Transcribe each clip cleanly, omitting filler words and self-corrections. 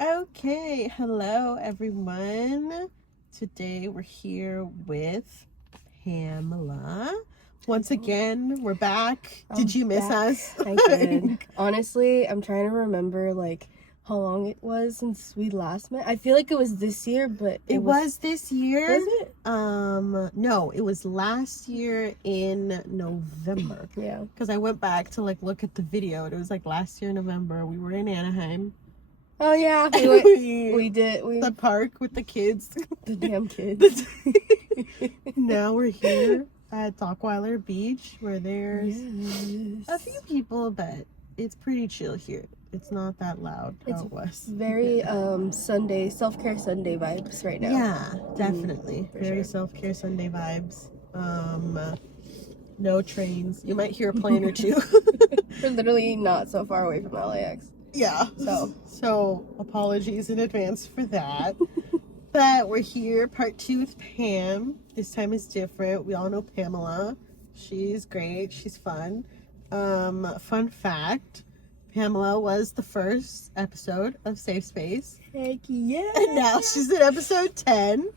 Okay, hello everyone. Today we're here with Pamela. Once again, we're back. Did you miss us? I did. Honestly, I'm trying to remember how long it was since we last met. I feel like it was this year, but It was this year. Was it? No, it was last year in November. Yeah. Because I went back to look at the video and it was last year in November. We were in Anaheim. Oh yeah, we did. The park with the kids. The damn kids. Now we're here at Dockweiler Beach where there's a few people, but it's pretty chill here. It's not that loud how it was. Very Sunday, self-care Sunday vibes right now. Yeah, definitely. For Very sure. self-care Sunday vibes. No trains. You might hear a plane or two. We're literally not so far away from LAX. Yeah. So apologies in advance for that. But we're here, part 2 with Pam. This time is different. We all know Pamela. She's great. She's fun. Fun fact, Pamela was the first episode of Safe Space. Heck yeah. And now she's in episode 10.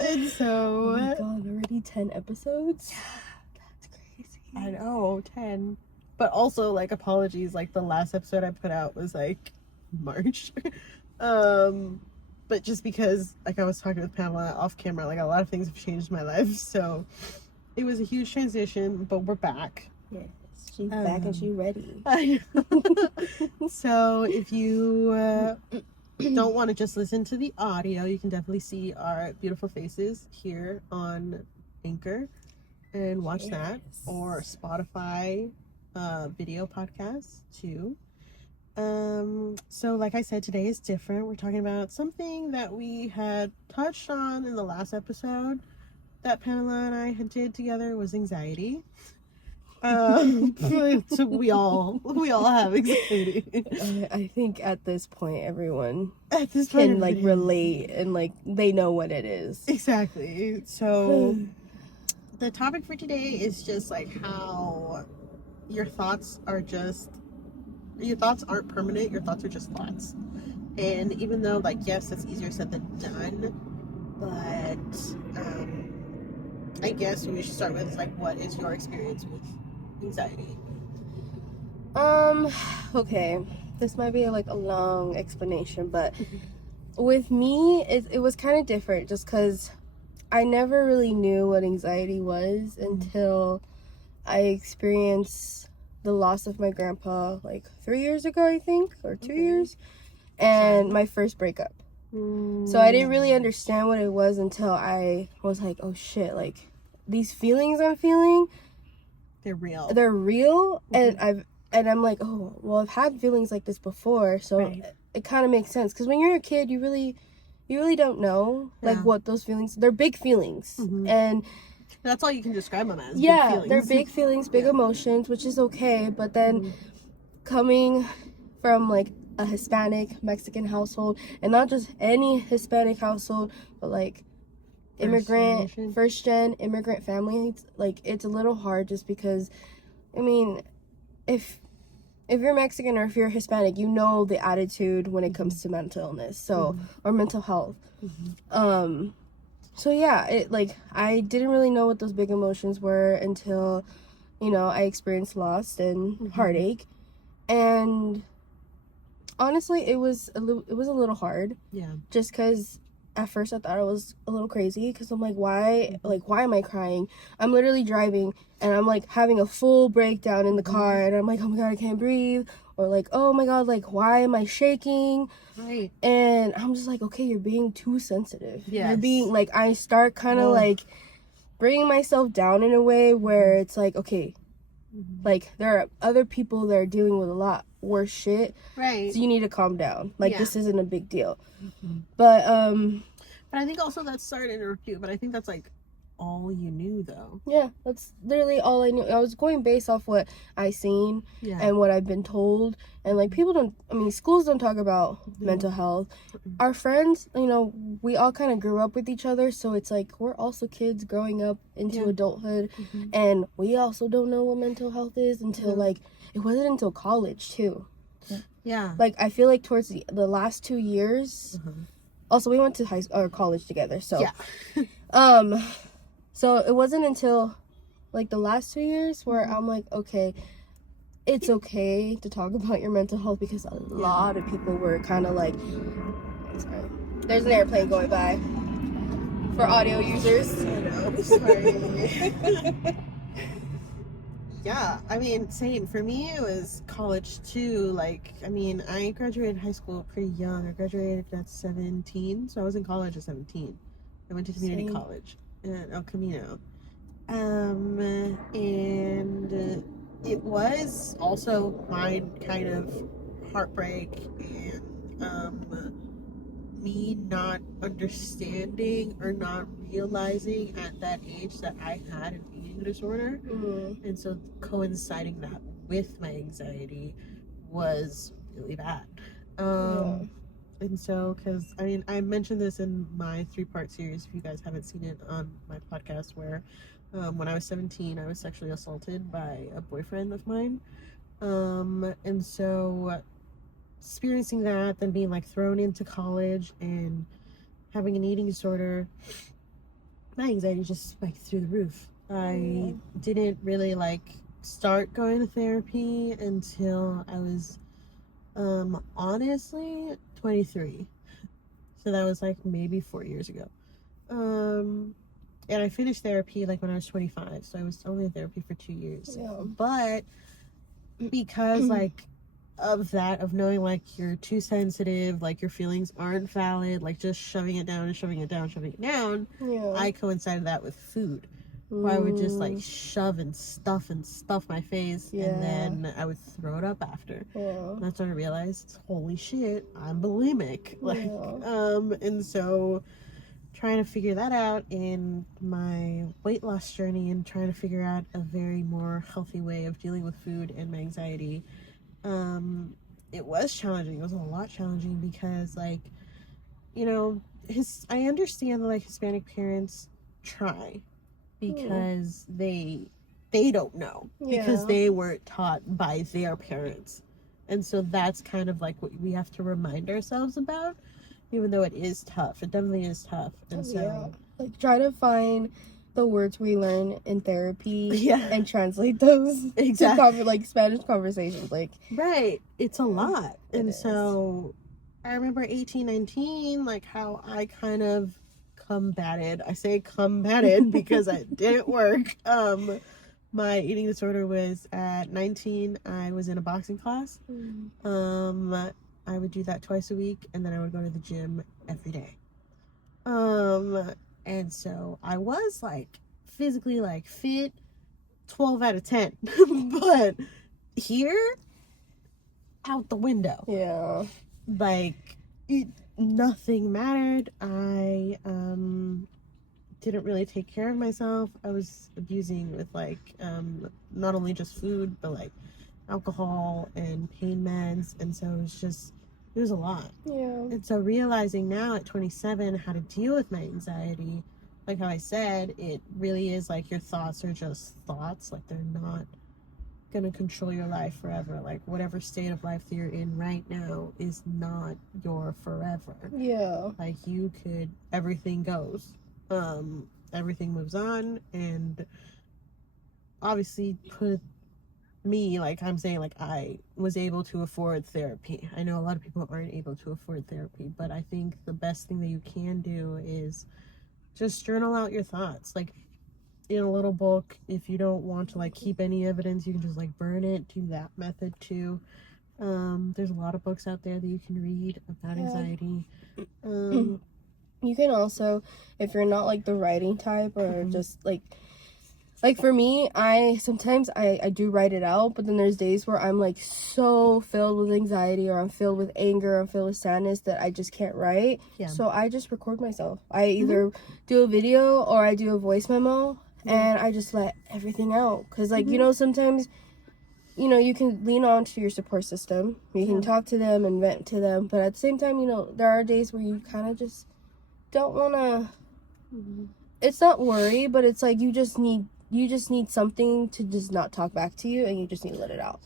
And so... Oh my god, already 10 episodes? Yeah. That's crazy. I know, 10. But also, apologies, the last episode I put out was, March. But just because, I was talking with Pamela off camera, a lot of things have changed in my life, so it was a huge transition, but we're back. Yes, she's back and she's ready. I know. So if you don't want to just listen to the audio, you can definitely see our beautiful faces here on Anchor and watch that, or Spotify video podcast too. So like I said, today is different. We're talking about something that we had touched on in the last episode that Pamela and I had did together, was anxiety. So we all have anxiety. I think at this point everyone At this point can relate and they know what it is. Exactly. So the topic for today is just how your thoughts aren't permanent, your thoughts are just thoughts. And even though yes, it's easier said than done, but I guess we should start with what is your experience with anxiety? Okay, this might be a long explanation, but with me it was kind of different just because I never really knew what anxiety was until I experienced the loss of my grandpa 3 years ago, I think, or 2 years, and my first breakup. So I didn't really understand what it was until I was oh shit, these feelings I'm feeling, they're real. And I'm oh well, I've had feelings like this before, so it kind of makes sense, because when you're a kid you really don't know what those feelings, they're big feelings, and that's all you can describe them as. Yeah, big feelings. They're big feelings, big emotions, which is okay. But then coming from a Hispanic Mexican household, and not just any Hispanic household, but first gen immigrant families, it's a little hard, just because, I mean, if you're Mexican or if you're Hispanic, you know the attitude when it comes to mental illness, or mental health. So yeah, I didn't really know what those big emotions were until, I experienced loss and heartache, and honestly, it was a little hard. Yeah. Just because at first I thought it was a little crazy, because I'm why am I crying? I'm literally driving and I'm having a full breakdown in the car, and I'm oh my god, I can't breathe, or oh my god, why am I shaking? Right. And I'm just okay, you're being too sensitive. Yes. You're being I start kind of bringing myself down in a way where it's okay, there are other people that are dealing with a lot worse shit. Right. So you need to calm down. This isn't a big deal. But I think also that's, sorry to interrupt you, but I think that's all you knew, though. Yeah, that's literally all I knew. I was going based off what I seen and what I've been told. And people schools don't talk about mental health. Our friends, we all kind of grew up with each other, so it's we're also kids growing up into adulthood, and we also don't know what mental health is until it wasn't until college too. Yeah. Like, I feel like towards the last 2 years, also, we went to high school or college together, so. Yeah. So it wasn't until, like, the last 2 years where I'm like, okay, it's okay to talk about your mental health, because a lot of people were kind of like, sorry, there's an airplane going by for audio users. I know, sorry. Yeah, I mean, same. For me, it was college too. Like, I mean, I graduated high school pretty young. I graduated at 17, so I was in college at 17. I went to community college at El Camino. And it was also my kind of heartbreak and me not understanding or not realizing at that age that I had an eating disorder. And so coinciding that with my anxiety was really bad. And so, because I mean, I mentioned this in my 3-part series, if you guys haven't seen it on my podcast, where when I was 17, I was sexually assaulted by a boyfriend of mine. And so experiencing that, then being like thrown into college and having an eating disorder, my anxiety just spiked through the roof. I didn't really like start going to therapy until I was honestly 23. So that was like maybe 4 years ago. And I finished therapy like when I was 25, so I was only in therapy for 2 years. But because like of that, of knowing like you're too sensitive, like your feelings aren't valid, like just shoving it down and shoving it down, shoving it down, I coincided that with food, where I would just like shove and stuff my face, and then I would throw it up after. And that's when I realized, holy shit, I'm bulimic. Like, and so trying to figure that out in my weight loss journey and trying to figure out a very more healthy way of dealing with food and my anxiety, it was challenging. It was a lot challenging because, like, you know, I understand that like Hispanic parents try because they don't know, because they weren't taught by their parents, and so that's kind of like what we have to remind ourselves about, even though it is tough. It definitely is tough. And so like, try to find the words we learn in therapy and translate those to like Spanish conversations, like, it's a lot. And so I remember 18, 19, like how I kind of combated. I say combated because it didn't work. My eating disorder was at 19. I was in a boxing class. I would do that twice a week, and then I would go to the gym every day. And so I was like physically like fit, 12 out of 10. But here, out the window. Like, nothing mattered. I didn't really take care of myself. I was abusing with like not only just food, but like alcohol and pain meds, and so it was a lot. And so realizing now at 27 how to deal with my anxiety, like how I said, it really is like your thoughts are just thoughts. Like, they're not gonna control your life forever. Like, whatever state of life that you're in right now is not your forever. Like, everything goes. Everything moves on, and obviously put me, like I'm saying, like I was able to afford therapy. I know a lot of people aren't able to afford therapy, but I think the best thing that you can do is just journal out your thoughts, like in a little book. If you don't want to like keep any evidence, you can just like burn it. Do that method too. There's a lot of books out there that you can read about anxiety. You can also, if you're not like the writing type, or just like for me, I sometimes I do write it out, but then there's days where I'm like so filled with anxiety, or I'm filled with anger, or I'm filled with sadness, that I just can't write. So I just record myself. I either do a video or I do a voice memo, and I just let everything out. Because like, you know, sometimes, you know, you can lean on to your support system. You can talk to them and vent to them, but at the same time, you know, there are days where you kind of just don't want to, it's not worry, but it's like you just need something to just not talk back to you, and you just need to let it out.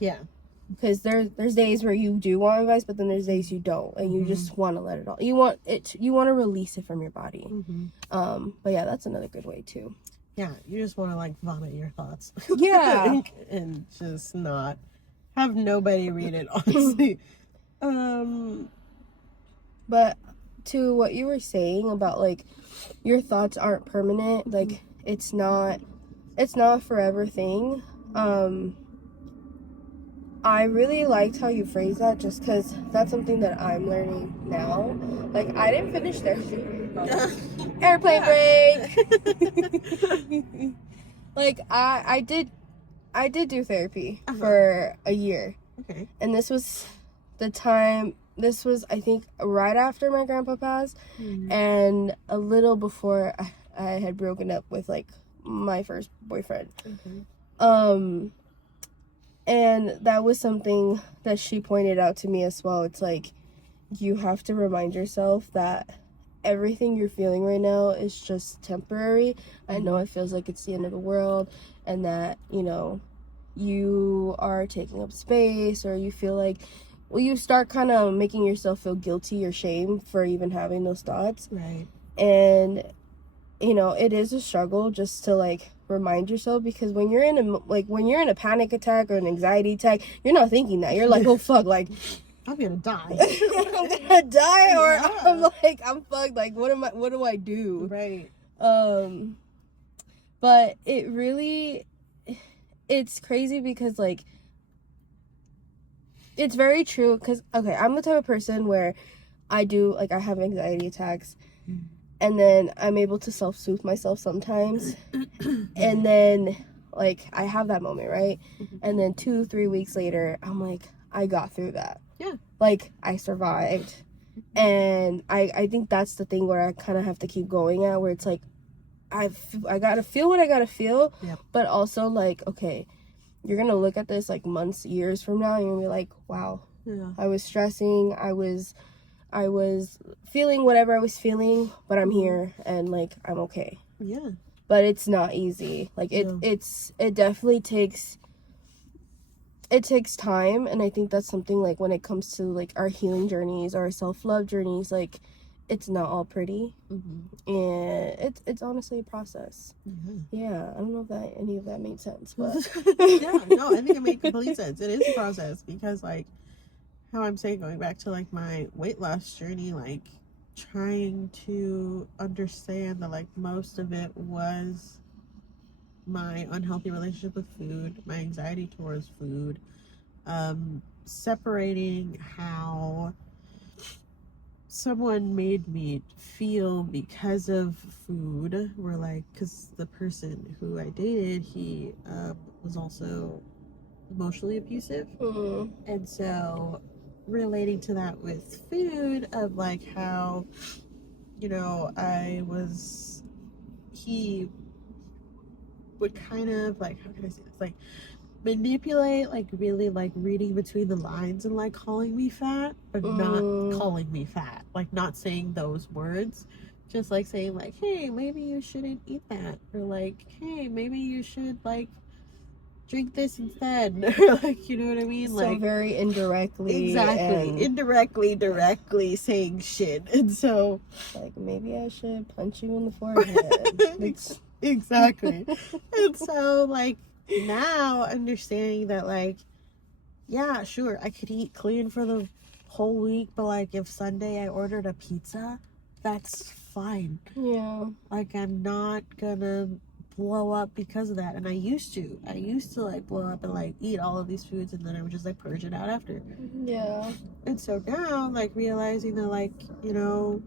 because there's days where you do want advice, but then there's days you don't, and you just want to let it all. You want to release it from your body. But yeah, that's another good way too. Yeah, you just want to like vomit your thoughts. Yeah. And just not have nobody read it, honestly. But to what you were saying about like your thoughts aren't permanent, like it's not a forever thing. I really liked how you phrased that, just because that's something that I'm learning now. Like, I didn't finish therapy. Airplane break. Like, I did do therapy for a year. Okay. And this was I think right after my grandpa passed, and a little before I had broken up with like my first boyfriend. And that was something that she pointed out to me as well. It's like, you have to remind yourself that everything you're feeling right now is just temporary. I know it feels like it's the end of the world, and that, you know, you are taking up space, or you feel like, well, you start kind of making yourself feel guilty or shame for even having those thoughts. Right. And, you know, it is a struggle just to like remind yourself, because when you're in a panic attack or an anxiety attack, you're not thinking that. You're like, oh fuck, like I'm gonna die. I'm gonna die, or I'm fucked, like what do I do? Right. But it really, it's crazy because like, it's very true, because okay, I'm the type of person where I have anxiety attacks, and then I'm able to self-soothe myself sometimes. And then, like, I have that moment, right? And then 2-3 weeks later, I'm like, I got through that. Yeah. Like, I survived. And I think that's the thing where I kind of have to keep going at, where it's like, I gotta feel what I gotta feel. Yep. But also, like, okay, you're gonna look at this, like, months, years from now, and you're gonna be like, wow, I was stressing, I was feeling whatever I was feeling, but I'm here, and like, I'm okay. Yeah. But it's not easy. Like, it definitely takes time, and I think that's something, like, when it comes to like our healing journeys, our self-love journeys, like, it's not all pretty. And it's honestly a process. Yeah, I don't know if any of that made sense, but yeah, no, I think it made complete sense. It is a process, because like how I'm saying, going back to like my weight loss journey, like trying to understand that like most of it was my unhealthy relationship with food, my anxiety towards food, separating how someone made me feel because of food, were like, because the person who I dated, he was also emotionally abusive. And so relating to that with food, of like how, you know, he would kind of like, how can I say this, like manipulate, like really like reading between the lines and like calling me fat, but not calling me fat, like not saying those words, just like saying like, hey, maybe you shouldn't eat that, or like, hey, maybe you should like drink this instead. Like, you know what I mean? So like very indirectly. Exactly. Indirectly, directly saying shit. And so, like, maybe I should punch you in the forehead. Exactly. And so, like, now understanding that, like, yeah, sure, I could eat clean for the whole week, but like if Sunday I ordered a pizza, that's fine. Yeah. Like, I'm not gonna blow up because of that. And I used to like blow up and like eat all of these foods, and then I would just like purge it out after. Yeah. And so now, like, realizing that, like, you know,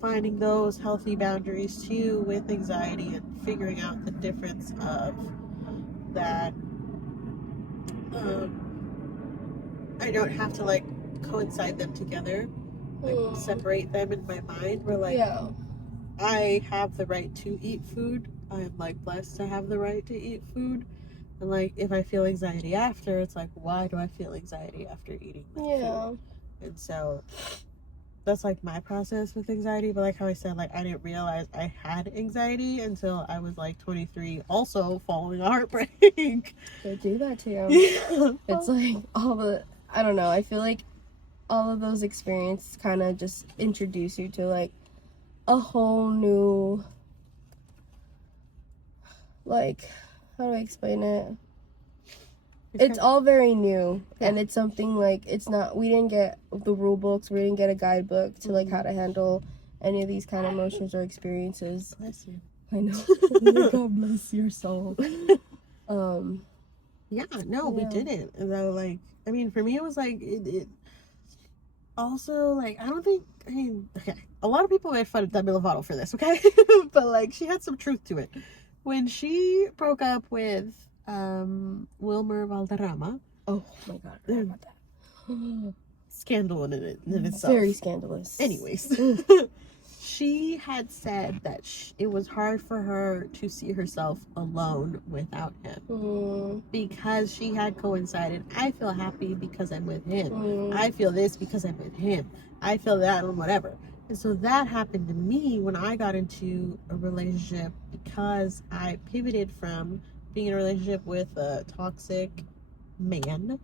finding those healthy boundaries too with anxiety, and figuring out the difference of that, I don't have to like coincide them together, like separate them in my mind, where like, I have the right to eat food. I'm like blessed to have the right to eat food. And like, if I feel anxiety after, it's like, why do I feel anxiety after eating that food? And so that's like my process with anxiety. But like how I said, like I didn't realize I had anxiety until I was like 23, also following a heartbreak. They do that to you. Yeah. It's like I don't know, I feel like all of those experiences kind of just introduce you to like a whole new, like, how do I explain it? It's all very new, and it's something like, it's not, we didn't get the rule books, we didn't get a guidebook to like how to handle any of these kind of emotions or experiences. Bless you. I know. God bless your soul. Yeah, no, we didn't. And though, like, I mean, for me, it was like, it also, like, I mean, okay, a lot of people made fun of Demi Lovato for this, okay? But, like, she had some truth to it. When she broke up with Wilmer Valderrama. Oh my God, I forgot about that. Scandal in itself. Very scandalous. Anyways, she had said that it was hard for her to see herself alone without him because she had coincided. I feel happy because I'm with him. I feel this because I'm with him. I feel that and whatever. And so that happened to me when I got into a relationship because I pivoted from being in a relationship with a toxic man,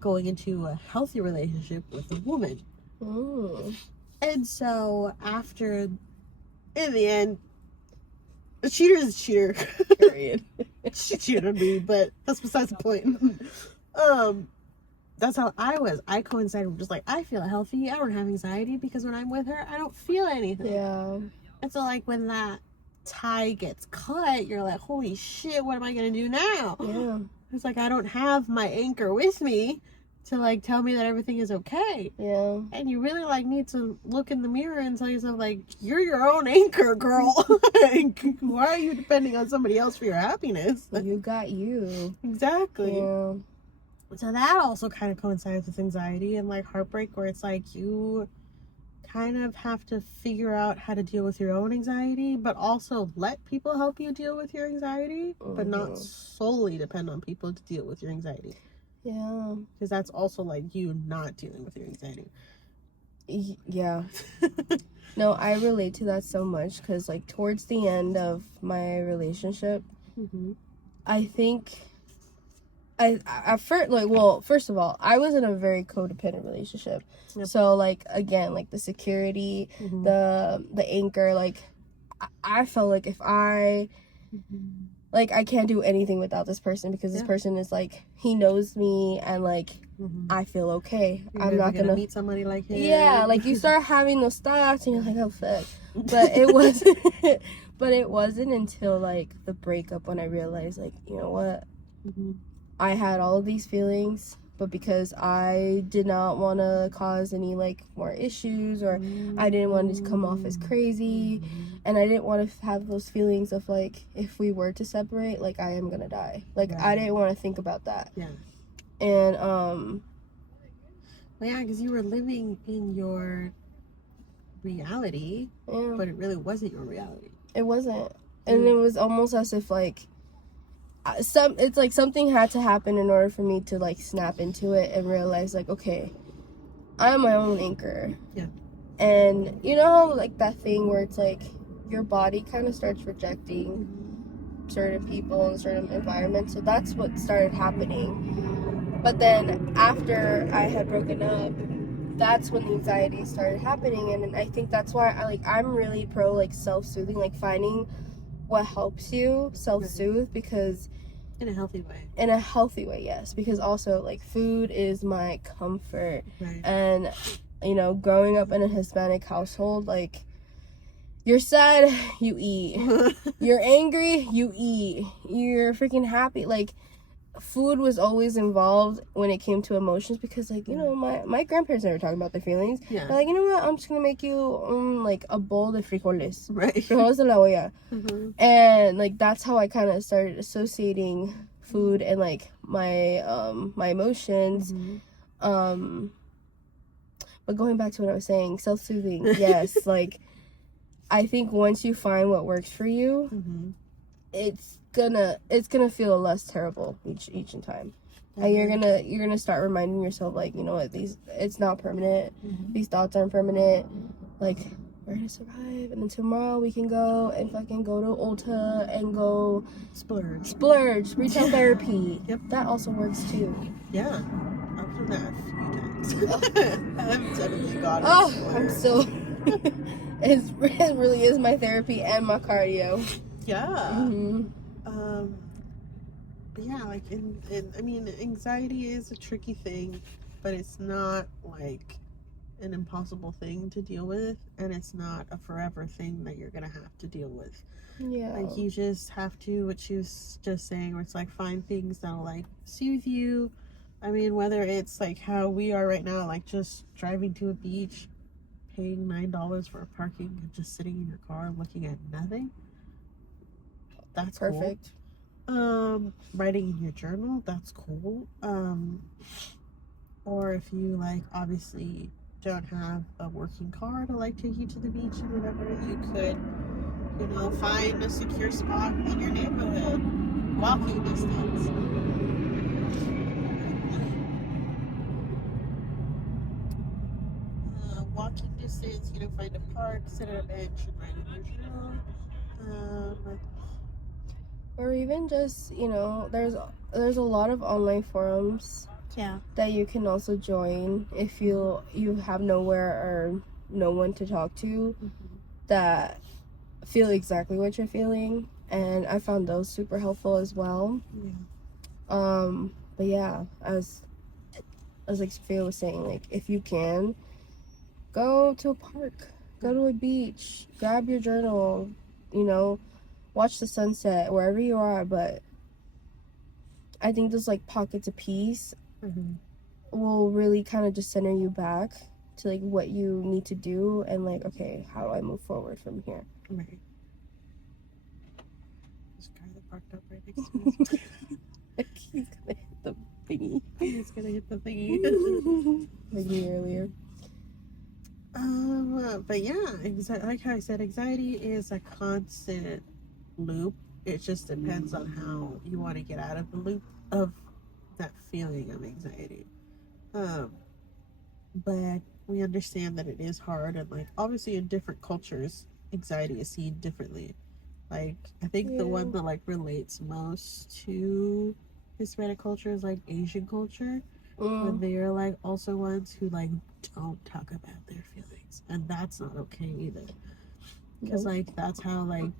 going into a healthy relationship with a woman. And so after, in the end, a cheater is a cheater. Period. She cheated on me, but that's besides the point. That's how I was. I coincided with just like, I feel healthy. I don't have anxiety because when I'm with her, I don't feel anything. Yeah. And so like when that tie gets cut, you're like, holy shit, what am I going to do now? Yeah. It's like, I don't have my anchor with me to like tell me that everything is okay. Yeah. And you really like need to look in the mirror and tell yourself like, you're your own anchor, girl. Like, why are you depending on somebody else for your happiness? You got you. Exactly. Yeah. So that also kind of coincides with anxiety and like heartbreak, where it's like you kind of have to figure out how to deal with your own anxiety, but also let people help you deal with your anxiety, but not solely depend on people to deal with your anxiety. Yeah. Because that's also like you not dealing with your anxiety. Yeah. No, I relate to that so much because like towards the end of my relationship, I think first of all, I was in a very codependent relationship. Yep. So like again, like the security, the anchor, like I felt like if I like I can't do anything without this person because this person is like, he knows me and like I feel okay. I'm not gonna meet somebody like him. Yeah, like you start having those thoughts and you're like, oh fuck. But it wasn't but it wasn't until like the breakup when I realized like, you know what? I had all of these feelings, but because I did not want to cause any like more issues, or I didn't want it to come off as crazy, and I didn't want to have those feelings of like, if we were to separate, like I am gonna die. Like I didn't want to think about that. Yeah. And well, yeah, because you were living in your reality, but it really wasn't your reality. It wasn't, and it was almost as if like it's like something had to happen in order for me to like snap into it and realize like, okay, I'm my own anchor. Yeah. And you know, like that thing where it's like your body kind of starts rejecting certain people and certain environments. So that's what started happening. But then after I had broken up, that's when the anxiety started happening. And I think that's why I'm really pro like self-soothing, like finding what helps you self-soothe, because in a healthy way, yes, because also like food is my comfort. And you know, growing up in a Hispanic household, like you're sad, you eat. You're angry, you eat. You're freaking happy, like food was always involved when it came to emotions, because like, you know, my grandparents never talked about their feelings. They're like, you know what, I'm just gonna make you like a bowl de frijoles, frijoles de la olla. And like that's how I kind of started associating food and like my my emotions. But going back to what I was saying, self-soothing, yes. Like I think once you find what works for you, it's gonna feel less terrible each time. And you're gonna start reminding yourself, like, you know what, it's not permanent. These thoughts aren't permanent. Like, we're gonna survive, and then tomorrow we can go and fucking go to Ulta and go splurge retail therapy. Yep, that also works too. Yeah, I've done that a few times. I've definitely got it. Oh, I'm still. it really is my therapy and my cardio. Yeah. But yeah, like I mean, anxiety is a tricky thing, but it's not like an impossible thing to deal with, and it's not a forever thing that you're gonna have to deal with. Yeah. Like, you just have to, what she was just saying, where it's like, find things that'll like soothe you. I mean, whether it's like how we are right now, like just driving to a beach, paying $9 for parking, and just sitting in your car looking at nothing. That's perfect. Cool. Writing in your journal, that's cool. Or if you like obviously don't have a working car to like take you to the beach or whatever, you could, you know, find a secure spot in your neighborhood, walking distance. Walking distance, you know, find a park, sit at a bench and write in your journal. Or even just, you know, there's a lot of online forums that you can also join if you have nowhere or no one to talk to that feel exactly what you're feeling, and I found those super helpful as well. But yeah, as like Sophia was saying, like, if you can, go to a park, go to a beach, grab your journal, you know, watch the sunset wherever you are. But I think those like pockets of peace will really kind of just center you back to like what you need to do, and like, okay, how do I move forward from here? Right. This car that parked up right next to us. He's gonna hit the thingy. He's gonna hit the thingy. Like me earlier. But yeah, like how I said, anxiety is a constant loop. It just depends on how you want to get out of the loop of that feeling of anxiety. But we understand that it is hard, and like obviously in different cultures, anxiety is seen differently. Like, I think the one that like relates most to Hispanic culture is like Asian culture, when they are like also ones who like don't talk about their feelings, and that's not okay either, because like that's how like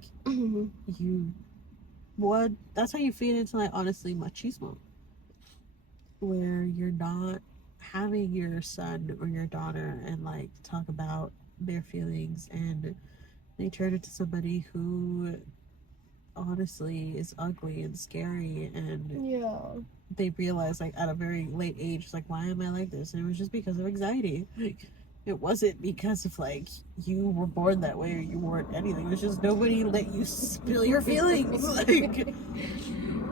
that's how you feed into like honestly machismo, where you're not having your son or your daughter and like talk about their feelings, and they turn into somebody who honestly is ugly and scary, and they realize like at a very late age, like, why am I like this? And it was just because of anxiety. Like, it wasn't because of like you were born that way or you weren't anything. It was just nobody let you spill your feelings. Like,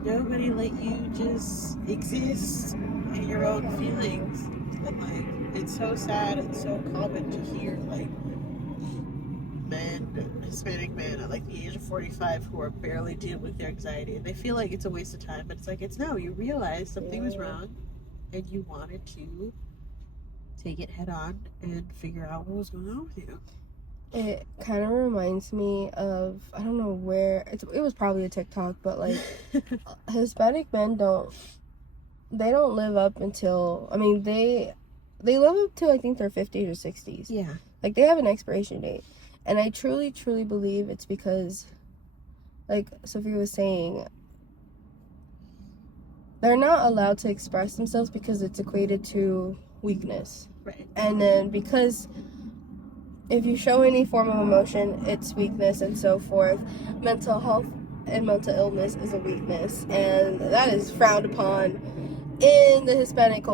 nobody let you just exist in your own feelings. And like, it's so sad and so common to hear like Hispanic men at like the age of 45 who are barely dealing with their anxiety, and they feel like it's a waste of time, but it's like, it's no, you realize something was wrong and you wanted to take it head on and figure out what was going on with you. It kind of reminds me of, I don't know where, it was probably a TikTok, but like Hispanic men don't live up until, I mean, they live up to, I think, their 50s or 60s. Yeah. Like, they have an expiration date. And I truly, truly believe it's because, like Sophia was saying, they're not allowed to express themselves because it's equated to weakness. Right. And then because if you show any form of emotion, it's weakness and so forth. Mental health and mental illness is a weakness, and that is frowned upon in the Hispanic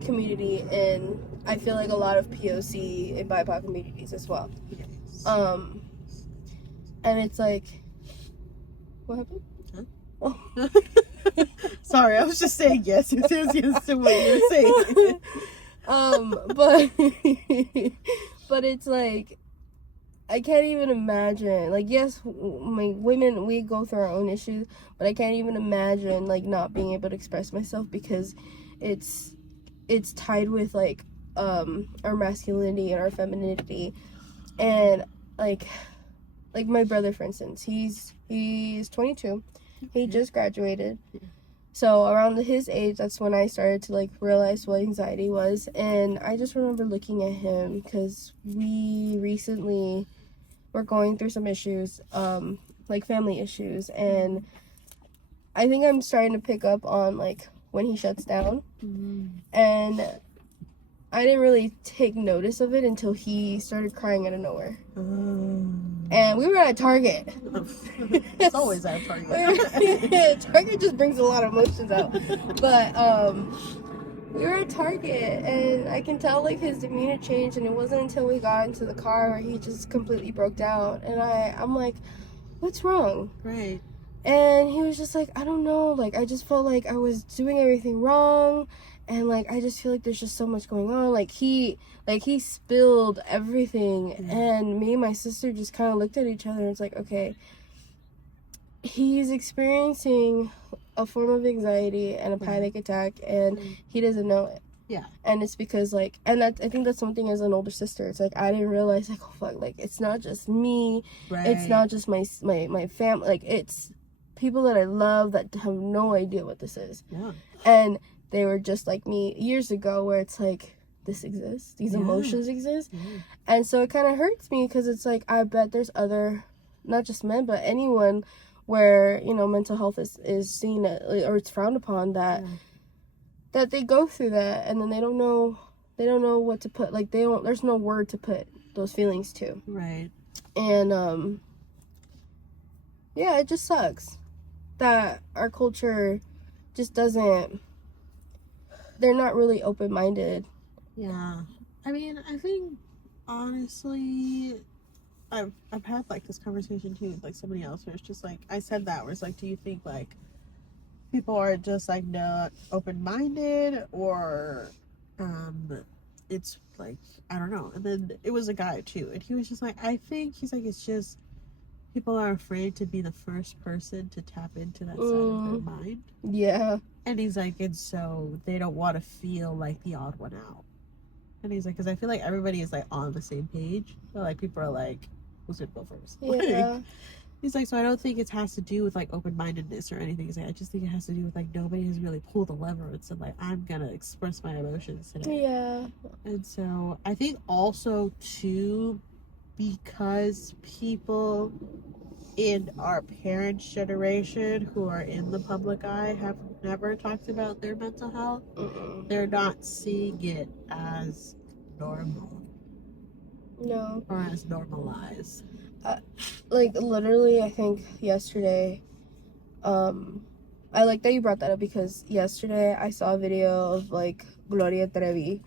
community, and I feel like a lot of POC and BIPOC communities as well. Yes. And it's like, what happened? Huh? Sorry, I was just saying yes. It says yes to what you're saying. But it's like, I can't even imagine, like, yes, women, we go through our own issues, but I can't even imagine, like, not being able to express myself, because it's tied with like our masculinity and our femininity. And like my brother, for instance, he's 22. He just graduated. So around his age, that's when I started to like realize what anxiety was. And I just remember looking at him because we recently were going through some issues, like family issues, and I think I'm starting to pick up on like when he shuts down. And I didn't really take notice of it until he started crying out of nowhere. And we were at Target. It's always at Target. Target just brings a lot of emotions out. But we were at Target, and I can tell like his demeanor changed, and it wasn't until we got into the car where he just completely broke down. And I'm like, what's wrong? Right. And he was just like, I don't know, like I just felt like I was doing everything wrong, and like I just feel like there's just so much going on. Like he spilled everything. And me and my sister just kind of looked at each other, and it's like, okay, he's experiencing a form of anxiety and a panic attack, and he doesn't know it. Yeah. And it's because like, and I think that's something as an older sister, it's like I didn't realize like, oh fuck, like it's not just me. Right. It's not just my family, like it's people that I love that have no idea what this is. Yeah. And they were just like me years ago, where it's like, this exists, these emotions exist. And so it kind of hurts me, because it's like, I bet there's other, not just men, but anyone where, you know, mental health is seen or it's frowned upon, that they go through that, and then they don't know what to put, like there's no word to put those feelings to. Right. And yeah, it just sucks that our culture just doesn't, they're not really open-minded. Yeah. I mean, I think honestly, I've had like this conversation too with like somebody else, where it's just like, I said that, where it's like, do you think like people are just like not open-minded, or it's like, I don't know. And then it was a guy too, and he was just like, I think he's like, it's just people are afraid to be the first person to tap into that side of their mind. Yeah. And he's like, and so they don't want to feel like the odd one out. And he's like, because I feel like everybody is like on the same page, but like people are like, who's gonna go first? Yeah. Like, he's like, so I don't think it has to do with like open-mindedness or anything. He's like, I just think it has to do with like nobody has really pulled the lever and said like, I'm gonna express my emotions today. Yeah. And so I think also too, because people in our parents' generation who are in the public eye have never talked about their mental health, they're not seeing it as normal. No. Or as normalized. Like literally, I think yesterday, I like that you brought that up, because yesterday I saw a video of like Gloria Trevi,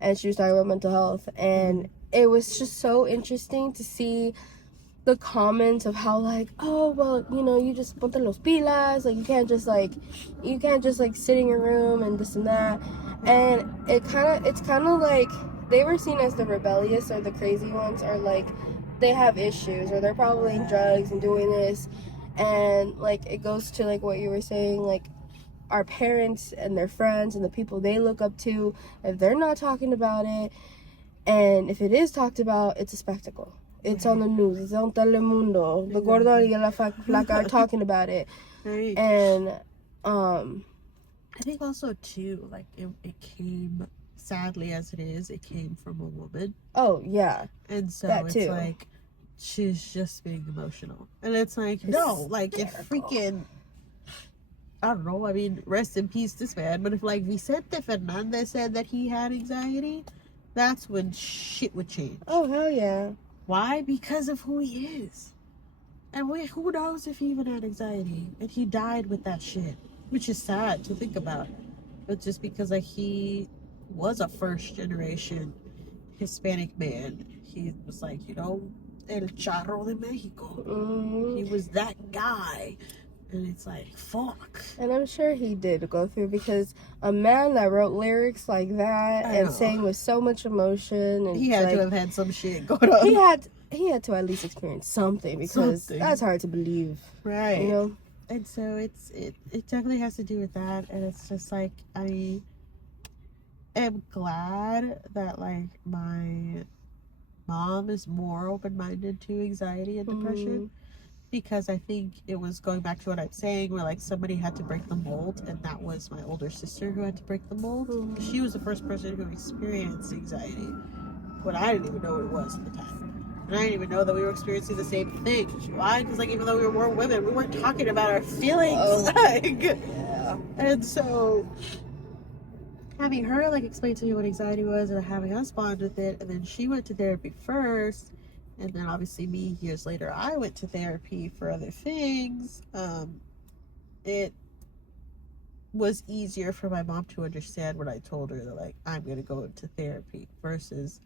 and she was talking about mental health, and it was just so interesting to see the comments of how like, oh well, you know, you just ponte los pilas, like you can't just like sit in your room and this and that. And it's kind of like they were seen as the rebellious or the crazy ones, or like they have issues, or they're probably in drugs and doing this. And like it goes to like what you were saying, like our parents and their friends and the people they look up to, if they're not talking about it, and if it is talked about, it's a spectacle. It's on the news. It's on Telemundo. The gordo y la flaca are talking about it. Right. And I think also too, like it came, sadly as it is, it came from a woman. Oh yeah. And so that it's too. like she's just being emotional. And it's like, no, like if freaking, I don't know, I mean, rest in peace this man, but if like Vicente Fernandez said that he had anxiety, that's when shit would change. Oh hell yeah. Why? Because of who he is. And who knows if he even had anxiety. And he died with that shit. Which is sad to think about. But just because like he was a first generation Hispanic man, he was like, you know, El Charro de Mexico. He was that guy. And it's like, fuck. And I'm sure he did go through, because a man that wrote lyrics like that and sang with so much emotion, and he had to have had some shit going on. He had to at least experience something, because that's hard to believe. Right. You know? And so it definitely has to do with that. And it's just like, I mean, am glad that like my mom is more open-minded to anxiety and depression, because I think it was going back to what I'm saying, where like somebody had to break the mold, and that was my older sister who had to break the mold. She was the first person who experienced anxiety when I didn't even know what it was at the time, and I didn't even know that we were experiencing the same thing. Why? Because like even though we were women, we weren't talking about our feelings. And so having her like explain to me what anxiety was and having us bond with it, and then she went to therapy first, and then obviously me years later I went to therapy for other things. It was easier for my mom to understand when I told her that like I'm gonna go into therapy, versus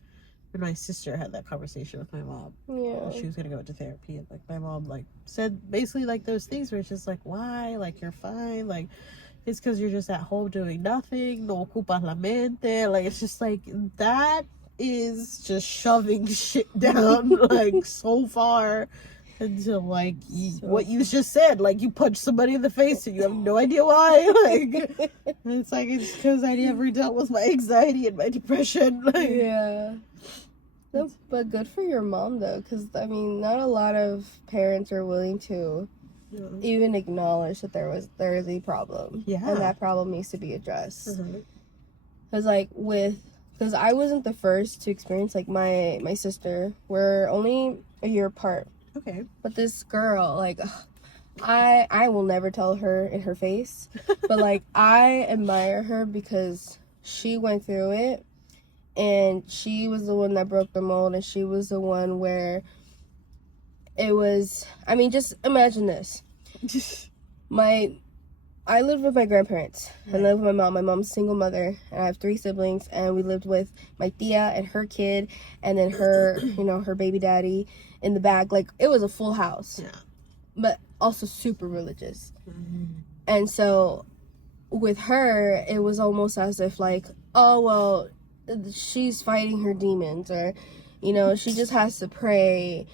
when my sister had that conversation with my mom. She was gonna go into therapy, and like my mom like said basically like those things where it's just like, why, like you're fine, like it's because you're just at home doing nothing, no ocupas la mente. Like it's just like that is just shoving shit down like so far, until like what you just said, like you punch somebody in the face and you have no idea why. Like it's like it's because I never dealt with my anxiety and my depression. Like, no, but good for your mom though, because I mean not a lot of parents are willing to even acknowledge that there is a problem, and that problem needs to be addressed. Because because I wasn't the first to experience, like my sister, we're only a year apart. Okay. But this girl, like, I will never tell her in her face, but like I admire her because she went through it, and she was the one that broke the mold, and she was the one where it was, I mean, just imagine this. I lived with my grandparents. I lived with my mom. My mom's a single mother, and I have 3 siblings, and we lived with my tia and her kid, and then her, her baby daddy in the back. Like, it was a full house. But also super religious. And so with her, it was almost as if like, oh, well, she's fighting her demons, or, she just has to pray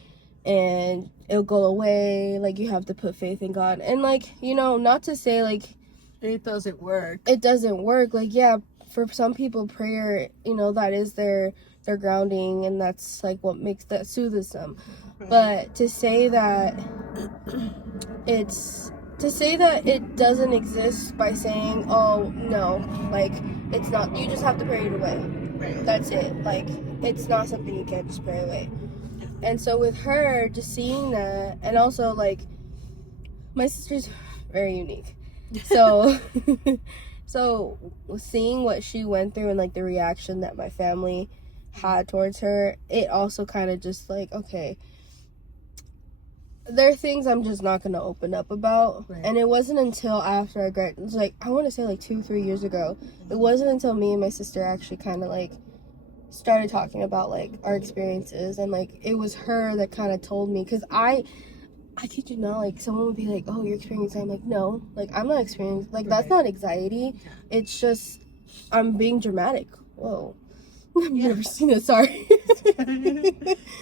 and it'll go away. Like, you have to put faith in God. And like, not to say like it doesn't work. Like, yeah, for some people prayer, that is their grounding, and that's like what soothes them. But to say that it doesn't exist by saying, oh no, like it's not, you just have to pray it away. That's it. Like, it's not something you can't just pray away. And so with her, just seeing that, and also like my sister's very unique, so so seeing what she went through and like the reaction that my family had towards her, it also kind of just like, okay, there are things I'm just not gonna open up about. And it wasn't until after it was like, I want to say like 2-3 years ago, it wasn't until me and my sister actually kind of like started talking about like our experiences, and like it was her that kind of told me, because I kid you not, like someone would be like, oh, you're experiencing, I'm like, no, like I'm not experiencing, like that's not anxiety, it's just I'm being dramatic. Whoa. I've never seen it, sorry.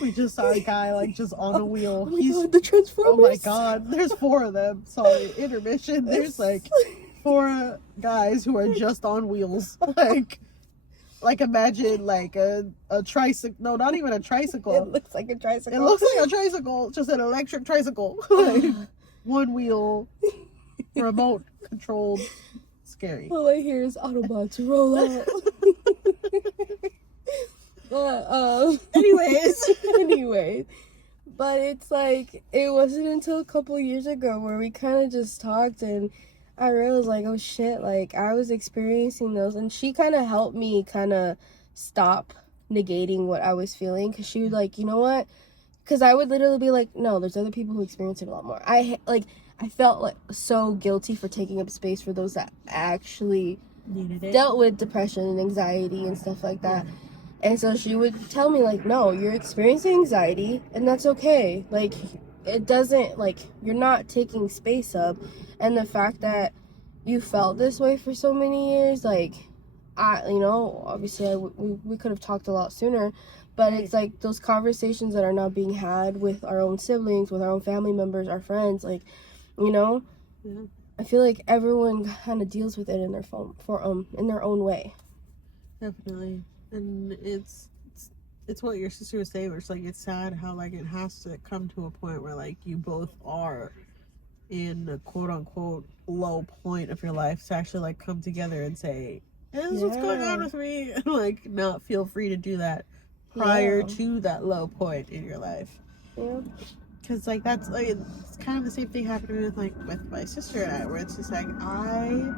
We just saw a guy like just on a wheel. God, the Transformers. Oh my god, there's 4 of them. Sorry, intermission. There's like 4 guys who are just on wheels. Like imagine like a tricycle. No, not even a tricycle. It looks like a tricycle. It looks like a tricycle, just an electric tricycle. Like 1 wheel, remote controlled. Scary. All I hear is Autobots roll out. Anyways, but it's like, it wasn't until a couple years ago where we kind of just talked, and I realized like, oh shit, like I was experiencing those, and she kind of helped me kind of stop negating what I was feeling, because she was like, you know what, because I would literally be like, no, there's other people who experience it a lot more. I felt like so guilty for taking up space for those that actually dealt with depression and anxiety and stuff like that. And so she would tell me like, no, you're experiencing anxiety, and that's okay. Like, it doesn't, like, you're not taking space up. And the fact that you felt this way for so many years, like, obviously we could have talked a lot sooner, but it's like those conversations that are not being had with our own siblings, with our own family members, our friends, like, I feel like everyone kind of deals with it in their own way. Definitely. And it's what your sister was saying, where it's like, it's sad how like it has to come to a point where like you both are in a quote unquote low point of your life to actually like come together and say, this is what's going on with me, and like not feel free to do that prior to that low point in your life. Yeah. Because like that's like, it's kind of the same thing happened with like with my sister and I, where it's just like I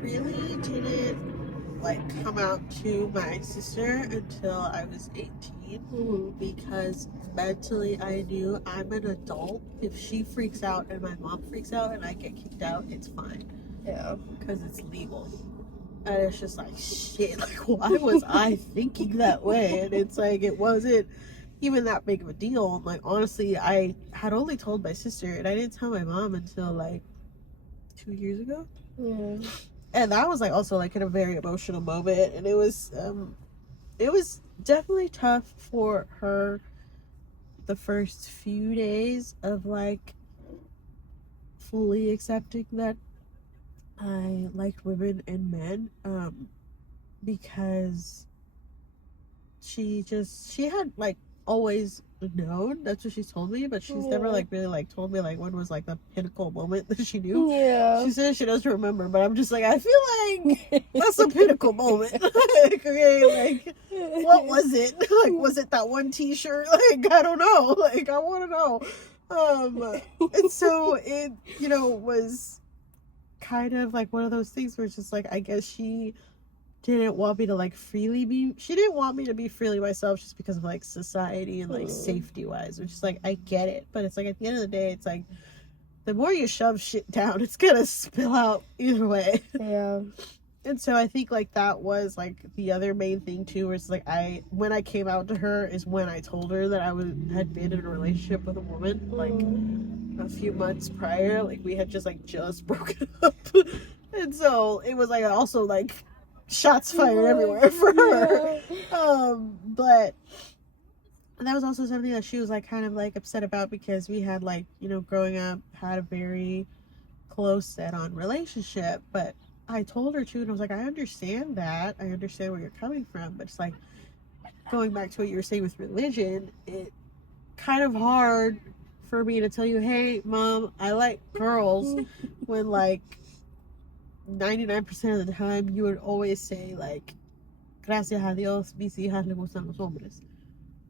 really didn't like come out to my sister until I was 18, because mentally I knew I'm an adult. If she freaks out and my mom freaks out and I get kicked out, it's fine. Yeah. Because it's legal. And it's just like, shit, like why was I thinking that way? And it's like, it wasn't even that big of a deal. Like honestly, I had only told my sister, and I didn't tell my mom until like 2 years ago. Yeah. And that was like also like in a very emotional moment, and it was definitely tough for her the first few days of like fully accepting that I liked women and men, because she had like always known, that's what she's told me, but she's never like really like told me like when was like the pinnacle moment that she knew. Yeah. She says she doesn't remember, but I'm just like, I feel like that's a pinnacle moment. Like, okay, like what was it? Like, was it that one t-shirt? Like, I don't know. Like, I want to know. And so it, you know, was kind of like one of those things where it's just like, I guess she didn't want me to like she didn't want me to be freely myself, just because of like society and like safety wise, which is like, I get it, but it's like at the end of the day, it's like the more you shove shit down, it's gonna spill out either way. Yeah. And so I think like that was like the other main thing too, where it's like when I came out to her is when I told her that I had been in a relationship with a woman like a few months prior. Like we had just broken up. And so it was like also like shots fired everywhere for her. But that was also something that she was like kind of like upset about, because we had like, you know, growing up had a very close set on relationship. But I told her too, and I was like, I understand that, I understand where you're coming from, but it's like going back to what you were saying with religion, it kind of hard for me to tell you, hey mom, I like girls, when like 99% of the time you would always say like, gracias a Dios, mis hijas le gustan los hombres.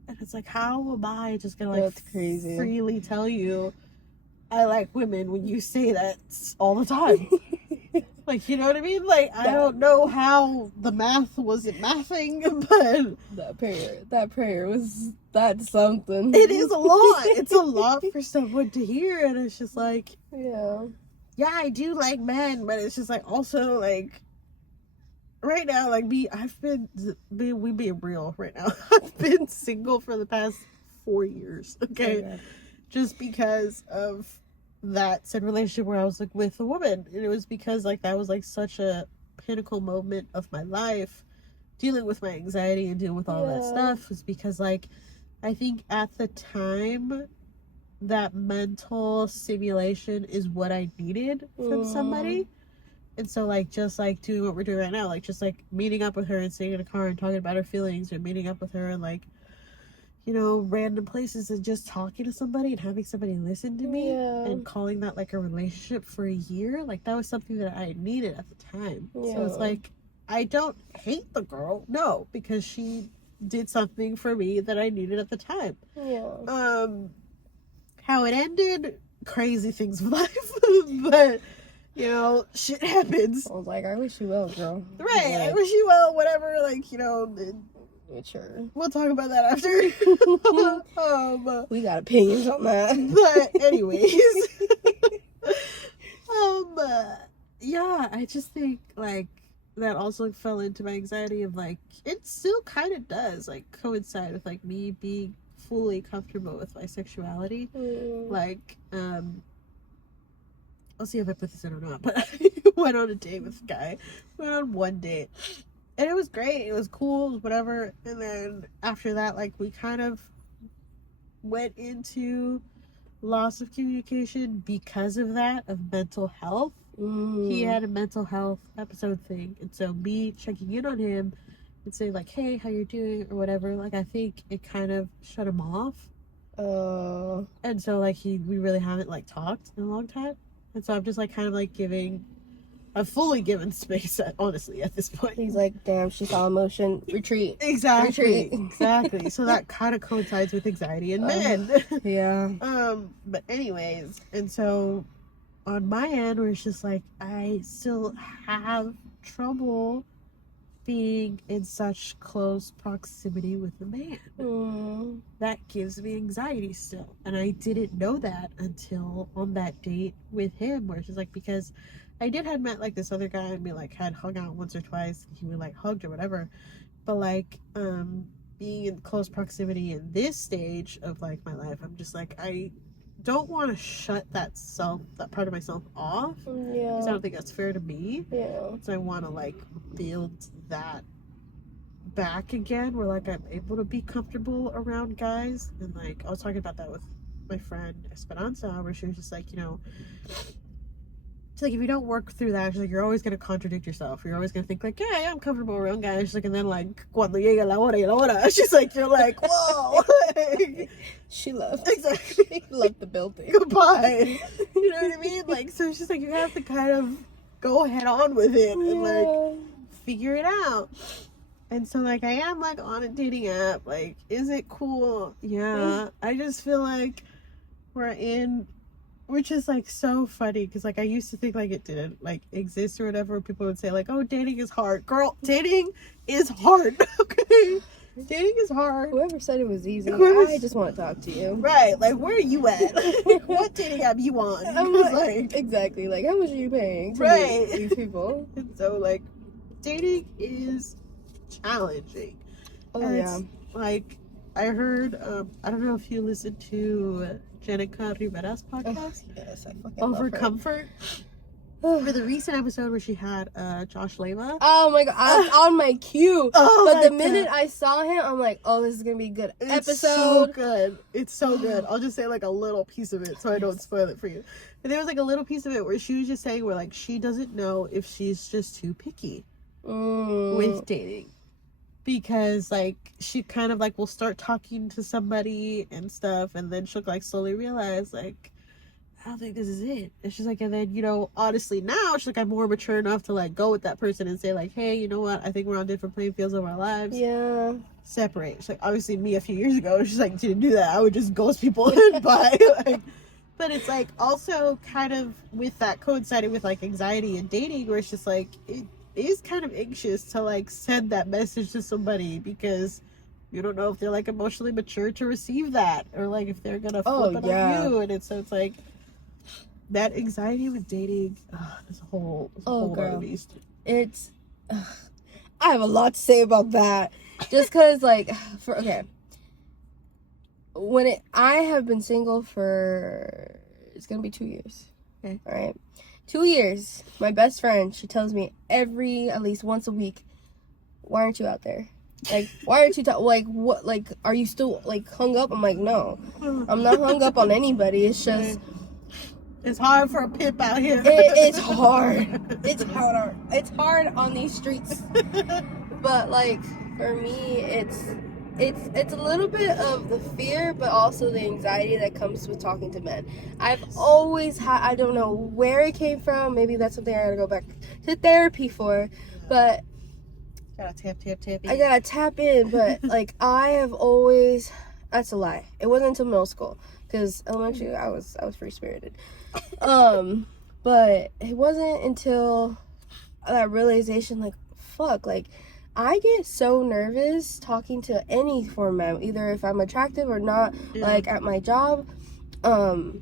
And it's like, how am I just gonna like freely tell you I like women when you say that all the time? Like, you know what I mean? Like, I don't know how the math wasn't mathing, but that prayer was, that's something. it is a lot. It's a lot for someone to hear, and it's just like, yeah, I do like men, but it's just like also like right now, like we being real right now. I've been single for the past 4 years, okay? Just because of that said relationship where I was like with a woman, and it was because like that was like such a pinnacle moment of my life, dealing with my anxiety and dealing with all that stuff, was because like I think at the time that mental stimulation is what I needed from somebody. And so like just like doing what we're doing right now, like just like meeting up with her and sitting in a car and talking about her feelings, or meeting up with her and like, you know, random places and just talking to somebody and having somebody listen to me, and calling that like a relationship for a year, like that was something that I needed at the time. So it's like, I don't hate the girl, no, because she did something for me that I needed at the time. How it ended, crazy things with life. But you know, shit happens. I was like, I wish you well, girl. Right, I wish you well, whatever, like, you know, sure. We'll talk about that after. We got opinions on that. But anyways, yeah, I just think like that also fell into my anxiety of like, it still kind of does like coincide with like me being fully comfortable with my sexuality. Like, I'll see if I put this in or not, but I went on a date with a guy. We went on one date. And it was great. It was cool. It was whatever. And then after that, like, we kind of went into loss of communication because of that, of mental health. He had a mental health episode thing, and so me checking in on him and saying like, hey, how you're doing or whatever, like I think it kind of shut him off. And so like we really haven't like talked in a long time, and so I'm just like kind of like I've fully given space, honestly, at this point. He's like, damn, she saw emotion. Retreat. Exactly. Retreat. Exactly. So that kind of coincides with anxiety in men. Yeah. But anyways, and so on my end, where it's just like, I still have trouble being in such close proximity with a man. That gives me anxiety still. And I didn't know that until on that date with him, where it's just like, because I had met like this other guy and we like had hung out once or twice. He would like hugged or whatever. But like being in close proximity in this stage of like my life, I'm just like, I don't want to shut that part of myself off. Yeah. Because I don't think that's fair to me. Yeah. So I want to like build that back again, where like I'm able to be comfortable around guys. And like I was talking about that with my friend Esperanza, where she was just like, you know, it's like if you don't work through that, she's like, you're always gonna contradict yourself. You're always gonna think like, yeah, I'm comfortable around guys. She's like, and then like cuando llega la hora, she's like, you're like, whoa. She left. Exactly. Left the building. Goodbye. You know what I mean? Like, so it's just like you have to kind of go head on with it and like figure it out. And so like I am like on a dating app. Like, is it cool? Yeah. I just feel like we're in, which is like so funny because like I used to think like it didn't like exist or whatever. People would say like, oh, dating is hard. Girl, dating is hard. Okay. Dating is hard. Whoever said it was easy, I just want to talk to you. Right. Like, where are you at? What dating app you on? I'm like, exactly. Like, how much are you paying to meet these people? And so, like, dating is challenging. Oh, and yeah. Like, I heard, I don't know if you listened to Jenica Rivera's podcast. Yes, I fucking Over love her. Comfort. For the recent episode where she had Josh Leva. Oh my god, I was on my queue. Oh, but the minute I saw him, I'm like, oh, this is gonna be a good episode. It's so good. It's so good. I'll just say like a little piece of it so I don't spoil it for you. But there was like a little piece of it where she was just saying where like she doesn't know if she's just too picky with dating. Because like she kind of like will start talking to somebody and stuff, and then she'll like slowly realize like, I don't think this is it. And she's like, and then, you know, honestly now, she's like, I'm more mature enough to, like, go with that person and say, like, hey, you know what? I think we're on different playing fields of our lives. Yeah. Separate. She's like, obviously, me a few years ago, she's like, didn't do that. I would just ghost people and bye. Like, but it's, like, also kind of with that coinciding with, like, anxiety and dating, where it's just, like, it is kind of anxious to, like, send that message to somebody because you don't know if they're, like, emotionally mature to receive that or, like, if they're gonna flip it on you. And it's like, that anxiety with dating, there's a whole other beast. It's, I have a lot to say about that. Just because, like, I have been single for, it's going to be 2 years. Okay. All right. 2 years. My best friend, she tells me at least once a week, why aren't you out there? Like, why aren't you, like, what, like, are you still, like, hung up? I'm like, no. I'm not hung up on anybody. It's just... It's hard for a pimp out here. It's hard. It's hard. It's hard on these streets. But like for me, it's a little bit of the fear, but also the anxiety that comes with talking to men. I've always had. I don't know where it came from. Maybe that's something I gotta go back to therapy for. But gotta tap in. I gotta tap in. But like I have always. That's a lie. It wasn't until middle school. Because elementary, I was free spirited. But it wasn't until that realization, like, fuck, like, I get so nervous talking to any format, either if I'm attractive or not, like, at my job, to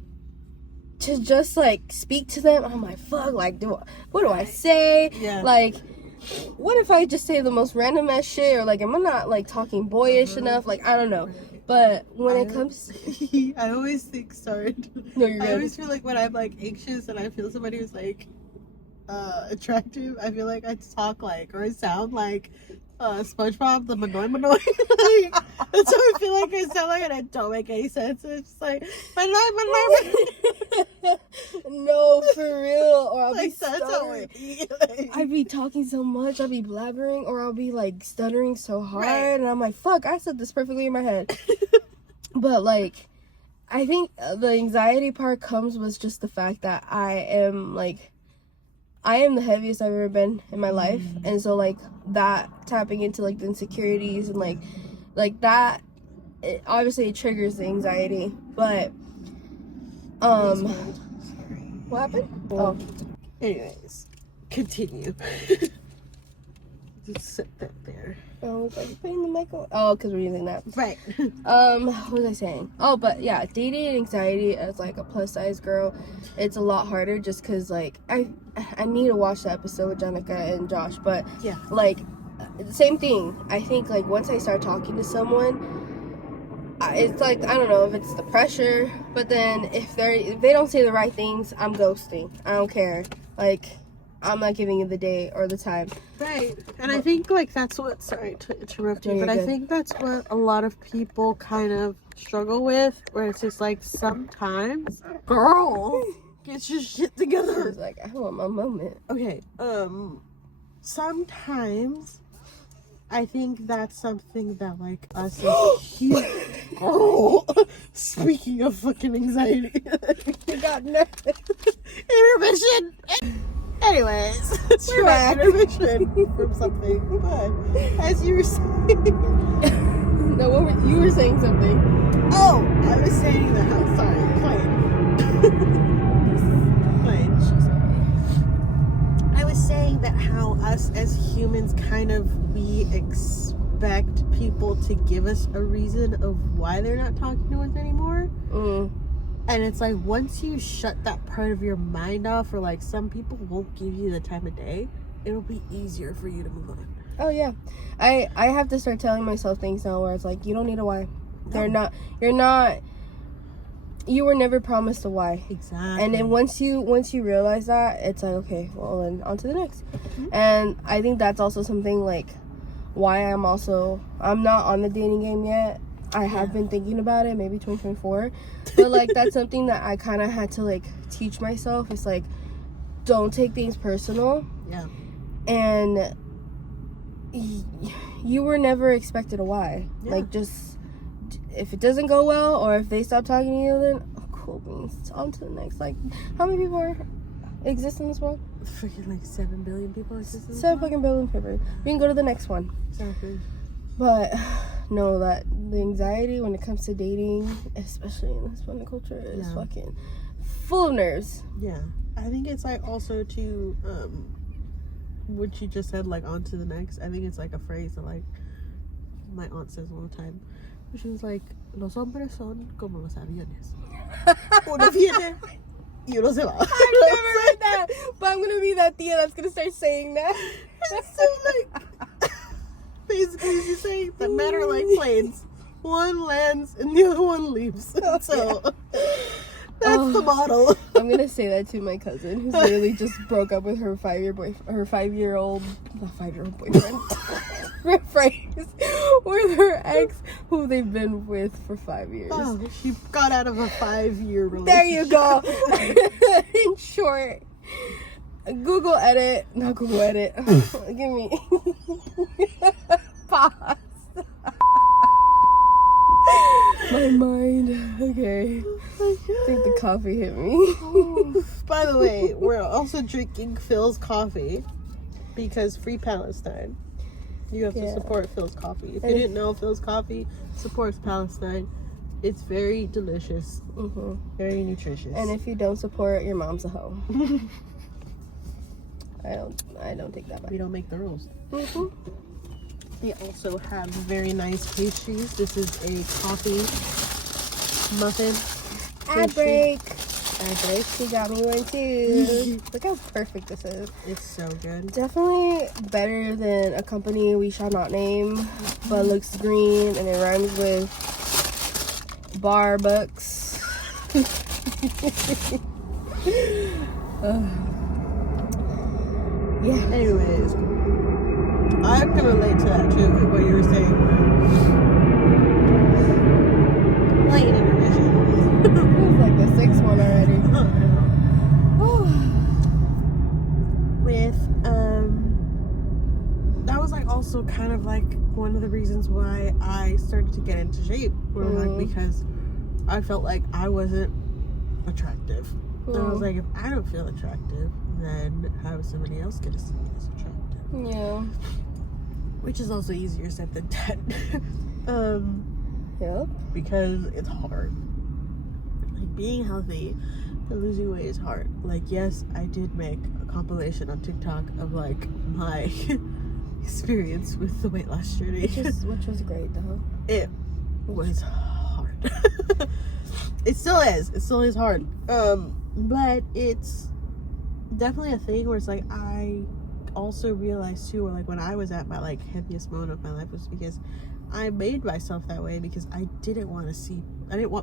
just, like, speak to them. I'm like, fuck, like, what do I say? Yeah. Like, what if I just say the most random ass shit, or, like, am I not, like, talking boyish enough? Like, I don't know. But when it comes... I always think, sorry. No, you're good. I always feel like when I'm, like, anxious and I feel somebody who's, like, attractive, I feel like I talk like, or I sound like SpongeBob, the Manoi Manoi. Like, that's how I feel like I sound like, and it don't make any sense. It's just like Manoi Manoi. No, for real. Or I'll Like be that's how stuttering. it be. Like, I'd be talking so much, I'll be blabbering, or I'll be like stuttering so hard, Right. and I'm like, fuck, I said this perfectly in my head. But like, I think the anxiety part comes with just the fact that I am the heaviest I've ever been in my life, and so like that tapping into like the insecurities and like that, obviously it triggers the anxiety, but Sorry. what happened? Oh. Anyways, continue. Just sit that there. I was like putting the mic on. Oh, because we're using that. Right. What was I saying? Oh, but yeah, dating anxiety as like a plus size girl, it's a lot harder just because like I need to watch the episode with Jenica and Josh, but Yeah. like same thing. I think like once I start talking to someone, it's like I don't know if it's the pressure, but then if they don't say the right things, I'm ghosting. I don't care. Like I'm not giving you the day or the time. Right. And I think like that's what, sorry to interrupt you, No, but you're I good. think that's what a lot of people kind of struggle with, where it's just like sometimes, girl, get your shit She together. was like, I want my moment. Okay. Sometimes I think that's something that like us as humans. Girl, speaking of fucking anxiety. I got nervous. Intermission. Anyways, We're back. Intermission from something. But as you were saying, No, you were saying something. oh, I was saying that. How sorry, plain. I was saying that how us as humans kind of we expect people to give us a reason of why they're not talking to us anymore. And it's like once you shut that part of your mind off, or like some people won't give you the time of day, it'll be easier for you to move on. Oh yeah, I have to start telling myself things now where it's like you don't need a why. No. You were never promised a why. Exactly. And then once you realize that, it's like okay, well then on to the next. And I think that's also something like why I'm not on the dating game yet. I have been thinking about it, maybe 2024, but like that's something that I kind of had to like teach myself. It's like don't take things personal. Yeah. And you were never expected a why. Yeah. Like just if it doesn't go well or if they stop talking to you, then cool beans, on to the next. Like how many people exist in this world? Freaking like 7 billion people exist in this 7 world? fucking billion people. We can go to the next one. Exactly. But no, that the anxiety when it comes to dating, especially in this Hispanic culture, is fucking full of nerves. Yeah. I think it's like also to what you just said, like on to the next. I think it's like a phrase that like my aunt says all the time. She was like, los hombres son como los aviones. Uno viene y uno se va. I've never heard that, but I'm gonna be that tia that's gonna start saying that. So like basically she's saying that men are like planes. One lands and the other one leaves. So that's the model. I'm gonna say that to my cousin who's literally just broke up with her 5-year-old boyfriend. Rephrase. With her ex who they've been with for 5 years. Oh, she got out of a 5-year relationship. There you go. In short, Google edit. Not Google edit. Give me. Pause. My mind. Okay. I think the coffee hit me. By the way, we're also drinking Phil's coffee because Free Palestine. You have to support Phil's coffee. If you didn't know, Phil's coffee supports Palestine. It's very delicious. Very nutritious. And if you don't support, your mom's a hoe. I don't take that back. We don't make the rules. We also have very nice pastries. This is a coffee muffin. Ad break. Ad break. She got me one too. Look how perfect this is. It's so good. Definitely better than a company we shall not name, but looks green and it rhymes with bar bucks. Yeah. Anyways, I can relate to that too, what you were saying. Late intermission. It was like the sixth one already. With that was like also kind of like one of the reasons why I started to get into shape, like because I felt like I wasn't attractive. And I was like, if I don't feel attractive, then how is somebody else gonna see me as attractive? Yeah. Which is also easier said than done. Yep. Because it's hard. Like being healthy and losing weight is hard. Like, yes, I did make a compilation on TikTok of like my experience with the weight loss journey, which was great though. It was hard. It still is hard. But it's definitely a thing where it's like I also realized too, or like when I was at my like heaviest moment of my life, was because I made myself that way because I didn't want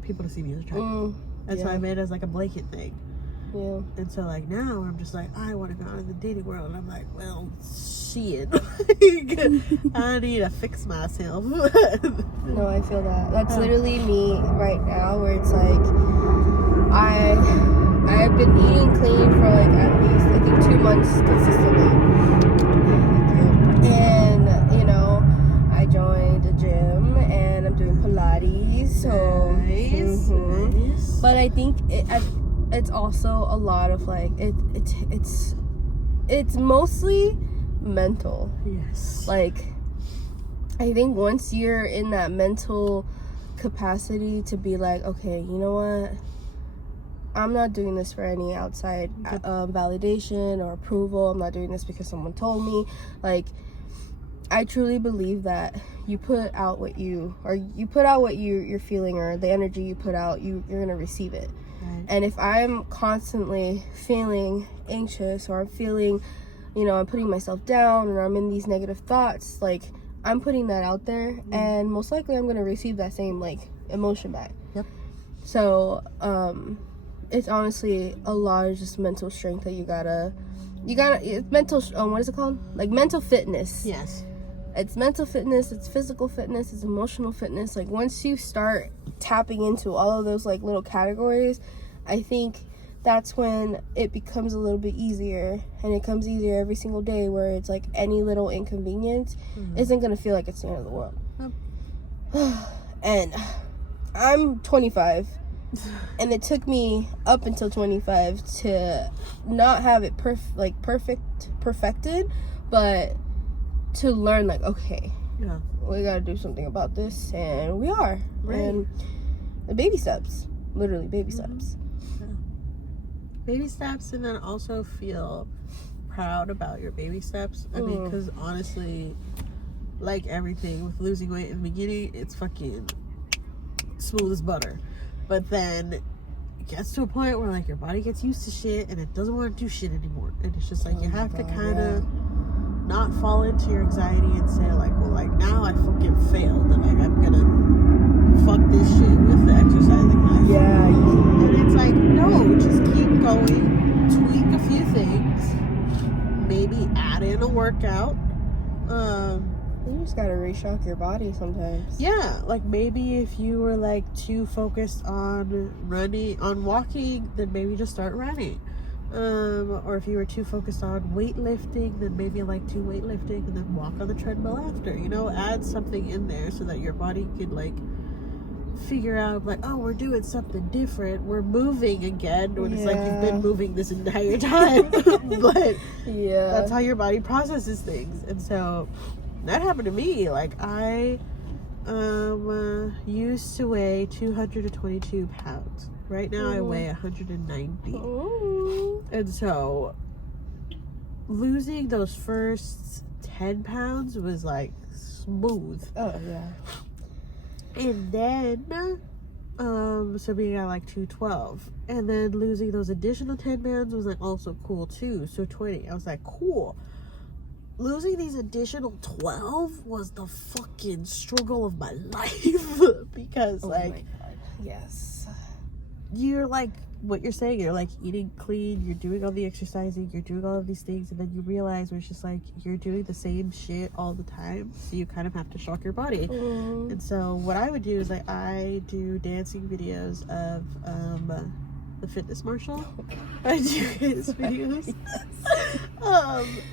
people to see me as attractive. And so I made it as like a blanket thing. Yeah. And so like now I'm just like, I want to go out in the dating world, and I'm like, well, shit. I need to fix myself. No, I feel that. That's literally me right now, where it's like I've been eating clean for like at least I think 2 months consistently. And you know, I joined a gym and I'm doing Pilates. So nice. But I think it's also a lot of like it's mostly mental. Yes. Like I think once you're in that mental capacity to be like, okay, you know what, I'm not doing this for any outside validation or approval. I'm not doing this because someone told me. Like, I truly believe that you put out what you're feeling, or the energy you put out, you're gonna receive it. Right. And if I'm constantly feeling anxious, or I'm feeling, you know, I'm putting myself down, or I'm in these negative thoughts, like I'm putting that out there, and most likely I'm gonna receive that same like emotion back. Yep. So it's honestly a lot of just mental strength that you gotta it's mental what is it called, like mental fitness. Yes. It's mental fitness, it's physical fitness, it's emotional fitness. Like once you start tapping into all of those like little categories, I think that's when it becomes a little bit easier, and it comes easier every single day, where it's like any little inconvenience isn't gonna feel like it's the end of the world. And I'm 25, and it took me up until 25 to not have it perfected, but to learn like, okay, we gotta do something about this, and we are. Right. And the baby steps, literally baby steps. Baby steps, and then also feel proud about your baby steps. I mean, because honestly, like everything with losing weight in the beginning, it's fucking smooth as butter. But then it gets to a point where like your body gets used to shit and it doesn't want to do shit anymore. And it's just like you have to kind of not fall into your anxiety and say like, well, like now I fucking failed, and like I'm gonna fuck this shit with the exercising life. Yeah. And it's like, no, just keep going, tweak a few things, maybe add in a workout. You just gotta reshock your body sometimes. Yeah, like maybe if you were like too focused on walking, then maybe just start running. Or if you were too focused on weightlifting, then maybe like do weightlifting and then walk on the treadmill after. You know, add something in there so that your body could like figure out like, oh, we're doing something different, we're moving again, when it's like you've been moving this entire time. But that's how your body processes things. And so that happened to me. Like I used to weigh 222 pounds. Right now I weigh 190. And so losing those first 10 pounds was like smooth. Oh yeah. And then so being at like 212, and then losing those additional 10 pounds was like also cool too. So 20. I was like, cool. Losing these additional 12 was the fucking struggle of my life. Because like, yes, you're like, what you're saying, you're like eating clean, you're doing all the exercising, you're doing all of these things, and then you realize where it's just like you're doing the same shit all the time, so you kind of have to shock your body. And so what I would do is like, I do dancing videos of the fitness marshal. I do his videos.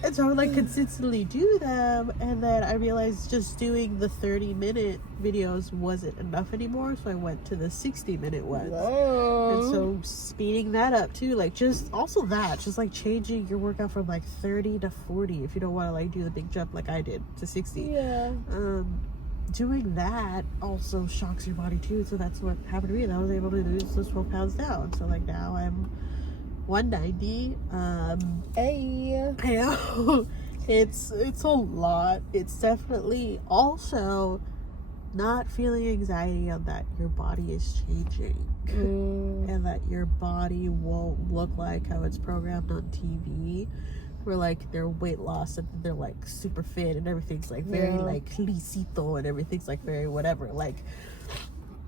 And so I would like consistently do them, and then I realized just doing the 30-minute videos wasn't enough anymore, so I went to the 60-minute ones. And so speeding that up too, like just like changing your workout from like 30 to 40 if you don't want to like do the big jump like I did to 60. Doing that also shocks your body too, so that's what happened to me, and I was able to lose those 12 pounds down. So like now I'm 190. Hey, I know. It's a lot. It's definitely also not feeling anxiety on that your body is changing and that your body won't look like how it's programmed on TV, where like they're weight loss and they're like super fit and everything's like very like lisito and everything's like very whatever. Like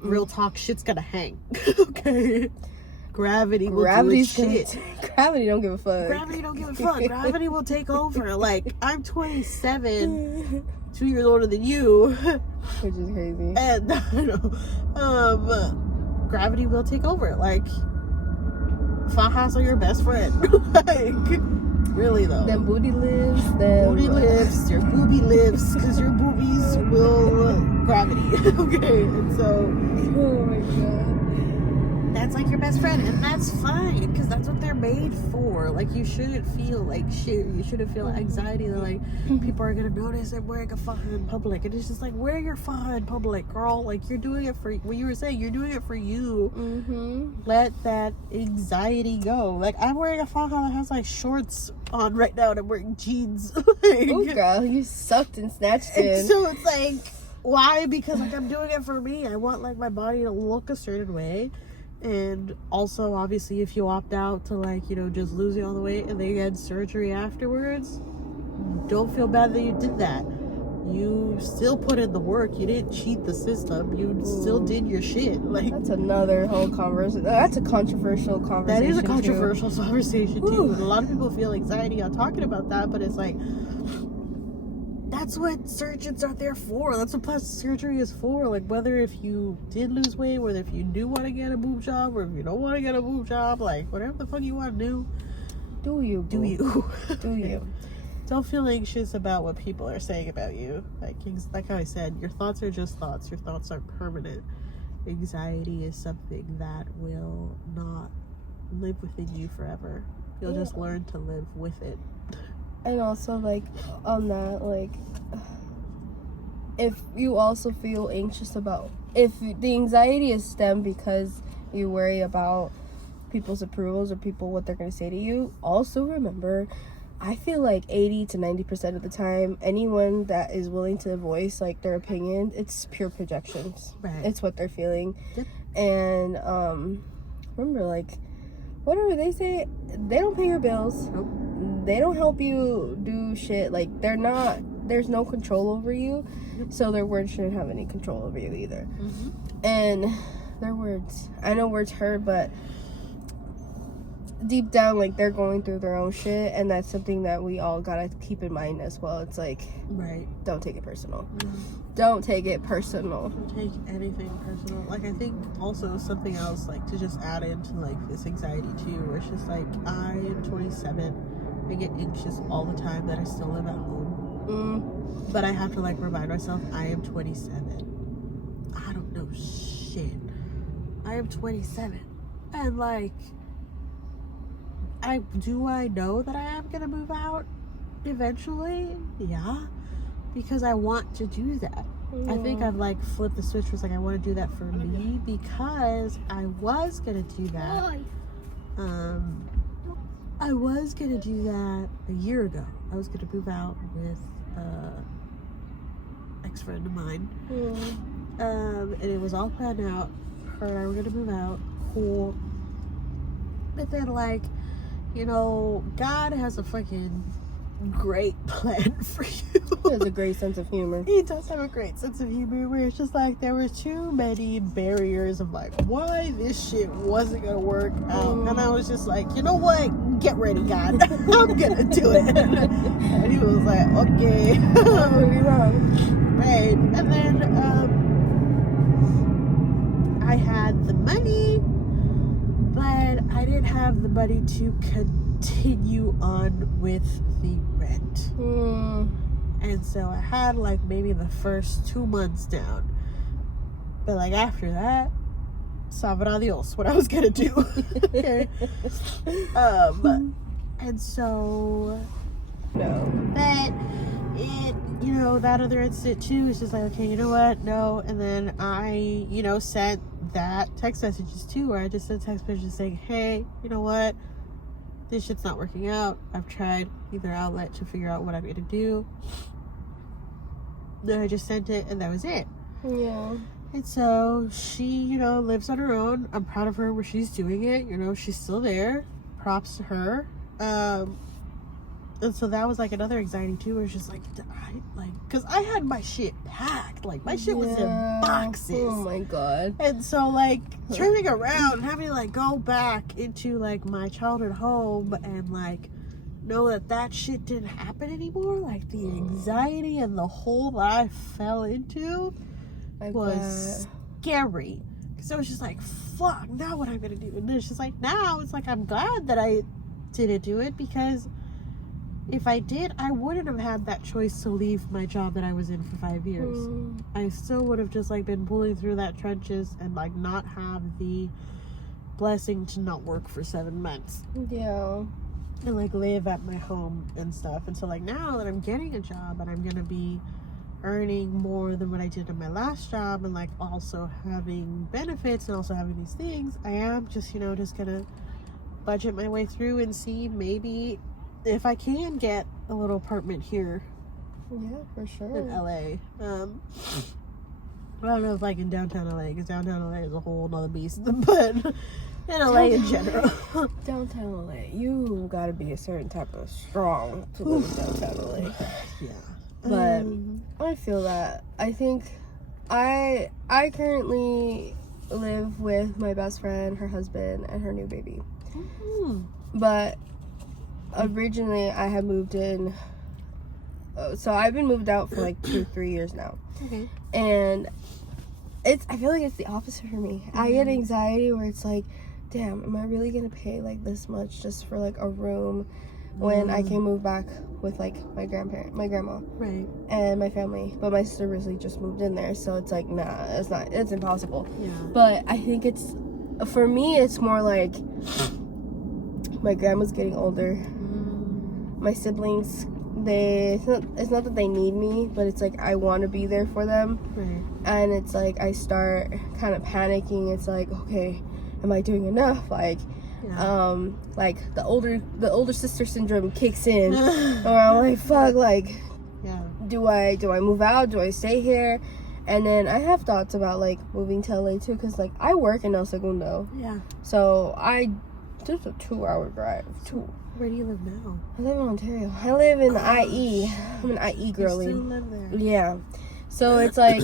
real talk, shit's gonna hang. Okay. Gravity will do its shit. Gravity don't give a fuck. Gravity don't give a fuck. Gravity will take over. Like, I'm 27, 2 years older than you. Which is crazy. And, I know, gravity will take over. Like, fajas are your best friend. Like, really though. Them booty lives. Booty lives. Your booby lives. Because your boobies will gravity. Okay? And so... Oh my god. That's like your best friend, and that's fine because that's what they're made for. Like, you shouldn't feel like shit. You shouldn't feel anxiety that like people are gonna notice I'm wearing a faja in public. And it's just like, wear your faja in public, girl. Like, you're doing it for what you were saying. You're doing it for you. Let that anxiety go. Like, I'm wearing a faja that has like shorts on right now, and I'm wearing jeans. Like, oh girl, you sucked and snatched it. So it's like, why? Because like I'm doing it for me. I want like my body to look a certain way. And also, obviously, if you opt out to like, you know, just losing all the weight and then get surgery afterwards, don't feel bad that you did that. You still put in the work. You didn't cheat the system. You still did your shit. Like, that's another whole conversation. That's a controversial conversation. That is a controversial conversation too. And a lot of people feel anxiety on talking about that, but it's like, that's what surgeons are there for. That's what plastic surgery is for. Like, whether if you did lose weight, whether if you do want to get a boob job, or if you don't want to get a boob job, like, whatever the fuck you want to do, do you. Do you. Do you. Don't feel anxious about what people are saying about you. Like how I said, your thoughts are just thoughts. Your thoughts are permanent. Anxiety is something that will not live within you forever. You'll just learn to live with it. And also, like, on that, like, if you also feel anxious about, if the anxiety is stemmed because you worry about people's approvals or people, what they're going to say to you, also remember, I feel like 80 to 90% of the time, anyone that is willing to voice, like, their opinion, it's pure projections. Right. It's what they're feeling. Yep. And, remember, like, whatever they say, they don't pay your bills. Nope. They don't help you do shit. Like, there's no control over you. Yep. So their words shouldn't have any control over you either. And their words, I know words hurt, but deep down, like, they're going through their own shit, and that's something that we all gotta keep in mind as well. It's like, right, don't take it personal. Don't take it personal. Don't take anything personal. Like, I think also something else, like, to just add into like this anxiety too, where it's just like, I am 27. I get anxious all the time that I still live at home. But I have to like remind myself, I am 27. I don't know shit. I am 27. And like, I know that I am gonna move out eventually? Yeah. Because I want to do that. I think I've like flipped the switch where it's like, I want to do that for me, because I was gonna do that. I was gonna do that a year ago. I was gonna move out with ex-friend of mine. And it was all planned out. Her and I were gonna move out. Cool. But then, like, you know, God has a fucking great plan for you. He has a great sense of humor. He does have a great sense of humor where it's just like there were too many barriers of like why this shit wasn't gonna work out. And I was just like, you know what? Get ready, God. I'm gonna do it. And he was like, okay. Maybe wrong. Right. And then I had the money, but I didn't have the money to continue on with the rent. And so I had like maybe the first 2 months down. But like after that, sabrá Dios what I was gonna do. Okay. And so that it, you know, that other incident too is just like, okay, you know what? No. And then I, you know, sent that text messages too, where I just sent text messages saying, hey, you know what? This shit's not working out. I've tried either outlet to figure out what I'm gonna do. Then I just sent it, and that was it. Yeah. And so she, you know, lives on her own. I'm proud of her where she's doing it. You know, she's still there. Props to her. And so that was like another anxiety too, where it's just like, because I had my shit packed. Like my shit was in boxes. Oh my god. And so like turning around and having to like go back into like my childhood home and like know that shit didn't happen anymore. Like the anxiety and the hole that I fell into was scary. Because I was just like, fuck, now what I'm gonna do? And then it's just like, now it's like I'm glad that I didn't do it, because if I did, I wouldn't have had that choice to leave my job that I was in for 5 years. I still would have just like been pulling through that trenches and like not have the blessing to not work for 7 months. Yeah. And like live at my home and stuff. And so like now that I'm getting a job and I'm gonna be earning more than what I did in my last job, and like also having benefits and also having these things, I am just, you know, just gonna budget my way through and see maybe if I can get a little apartment here. Yeah, for sure. In LA. I don't know if like in downtown LA, because downtown LA is a whole nother beast, but in LA in general. Downtown LA, you gotta be a certain type of strong to live in downtown LA. Yeah. But I feel that. I think I currently live with my best friend, her husband, and her new baby. But originally I had moved in, so I've been moved out for like 2-3 years now. Okay. And I feel like it's the opposite for me. I get anxiety where it's like, damn, am I really gonna pay like this much just for like a room when I can move back with like my grandma, right, and my family? But my sister recently just moved in there, so it's like, nah, it's impossible. Yeah. But I think for me it's more like my grandma's getting older. My siblings, it's not that they need me, but it's like I want to be there for them. right. And it's like I start kind of panicking. It's like, okay, am I doing enough? Like, like the older sister syndrome kicks in, or I'm like, fuck, like, do I move out? Do I stay here? And then I have thoughts about like moving to LA too, because like I work in El Segundo. Yeah. So there's a 2-hour drive. Where do you live now? I live in Ontario. I live in IE. I'm an IE girly. You still live there? Yeah. So it's like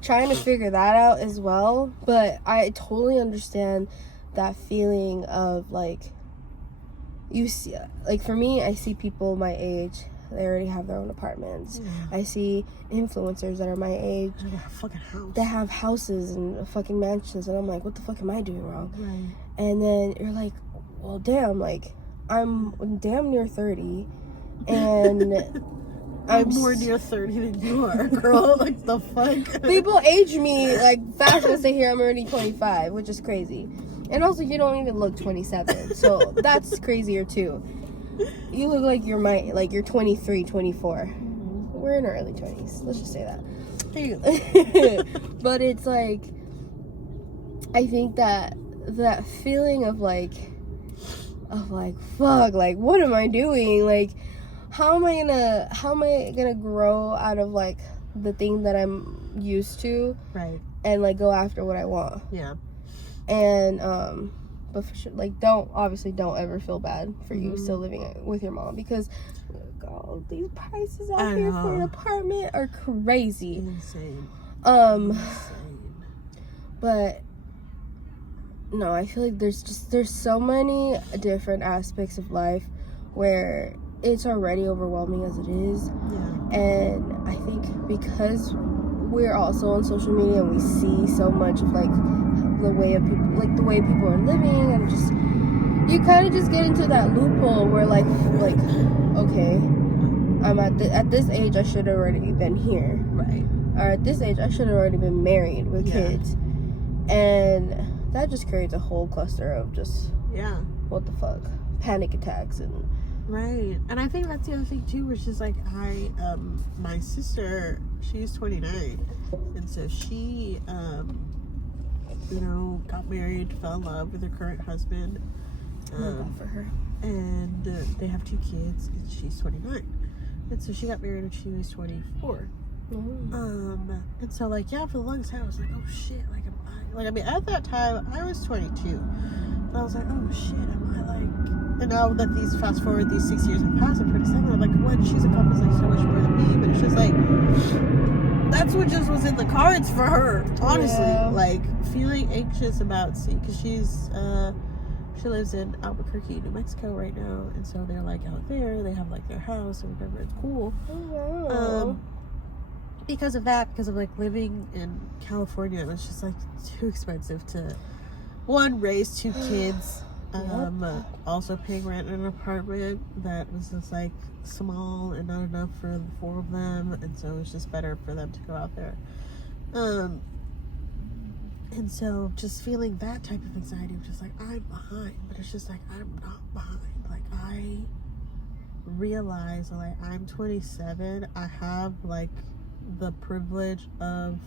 trying to figure that out as well. But I totally understand that feeling of like, you see, like for me, I see people my age, they already have their own apartments. I see influencers that are my age. They got a fucking house. They have houses and fucking mansions, and I'm like, what the fuck am I doing wrong? Right. And then you're like, well, damn, like, I'm damn near 30, and I'm more near 30 than you are, girl. Like, the fuck? People age me, like, fast once they hear I'm already 25, which is crazy. And also, you don't even look 27, so that's crazier, too. You look like you're 23, 24. We're in our early 20s. Let's just say that. But it's like, I think that feeling of like, fuck, like, what am I doing? Like, how am I gonna grow out of like the thing that I'm used to, right, and like go after what I want? Yeah. And but for sure, like, don't ever feel bad for you still living with your mom, because God, these prices out here for an apartment are crazy. Insane. But no, I feel like there's so many different aspects of life where it's already overwhelming as it is. Yeah. And I think because we're also on social media and we see so much of like the way people are living, and just you kind of just get into that loophole where like okay, I'm at this age, I should have already been here, right? Or at this age, I should have already been married with kids, and that just creates a whole cluster of just what the fuck, panic attacks and. Right. And I think that's the other thing too, which is like my sister, she's 29, and so she got married, fell in love with her current husband, for her, and they have 2 kids, and she's 29, and so she got married when she was 24. And so like for the longest time I was like, oh shit, I mean at that time I was 22, and I was like, oh shit, am I like. And now that fast forward these 6 years have passed, I'm 27. I'm like, what? She's accomplished like so much more than me. But it's just like, that's what just was in the cards for her. Honestly, like feeling anxious about because she lives in Albuquerque, New Mexico right now, and so they're like out there. They have like their house and whatever. It's cool. Because of that, because of like living in California, it was just like too expensive to raise 2 kids. Also paying rent in an apartment that was just like small and not enough for the 4 of them, and so it was just better for them to go out there. And so just feeling that type of anxiety, which is like I'm behind, but it's just like I'm not behind. Like I realize like I'm 27. I have like the privilege of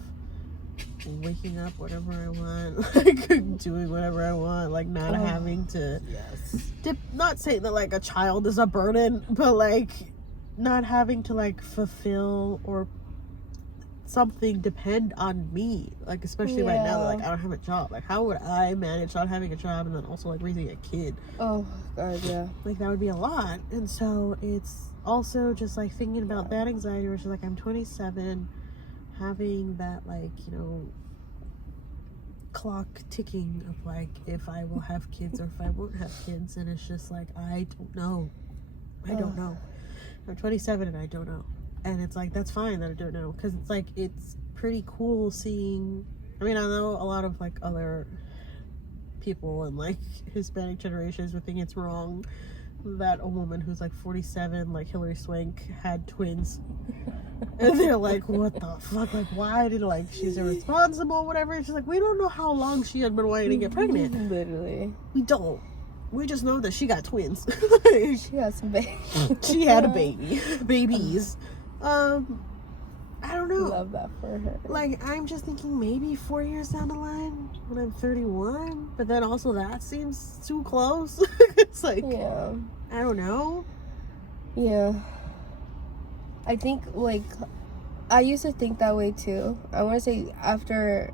waking up whatever I want, like doing whatever I want, like not having to not saying that like a child is a burden, but like not having to like fulfill or something depend on me, like especially right now that like I don't have a job. Like how would I manage not having a job and then also like raising a kid? Oh god, yeah, like that would be a lot. And so it's also just like thinking about that anxiety, which is like I'm 27, having that like clock ticking of like if I will have kids or if I won't have kids, and it's just like I don't know. I'm 27 and I don't know, and it's like that's fine that I don't know, because it's like it's pretty cool seeing. I mean, I know a lot of like other people in like Hispanic generations would think it's wrong that a woman who's like 47, like Hillary Swank, had twins. And they're like, what the fuck? Like, why did like she's irresponsible, whatever? She's like, we don't know how long she had been wanting to get pregnant. Literally. We don't. We just know that she got twins. She has some babies. She had a baby. Babies. I don't know. Love that for her. Like, I'm just thinking maybe 4 years down the line when I'm 31, but then also that seems too close. It's like, I don't know. Yeah. I think, like, I used to think that way too. I want to say after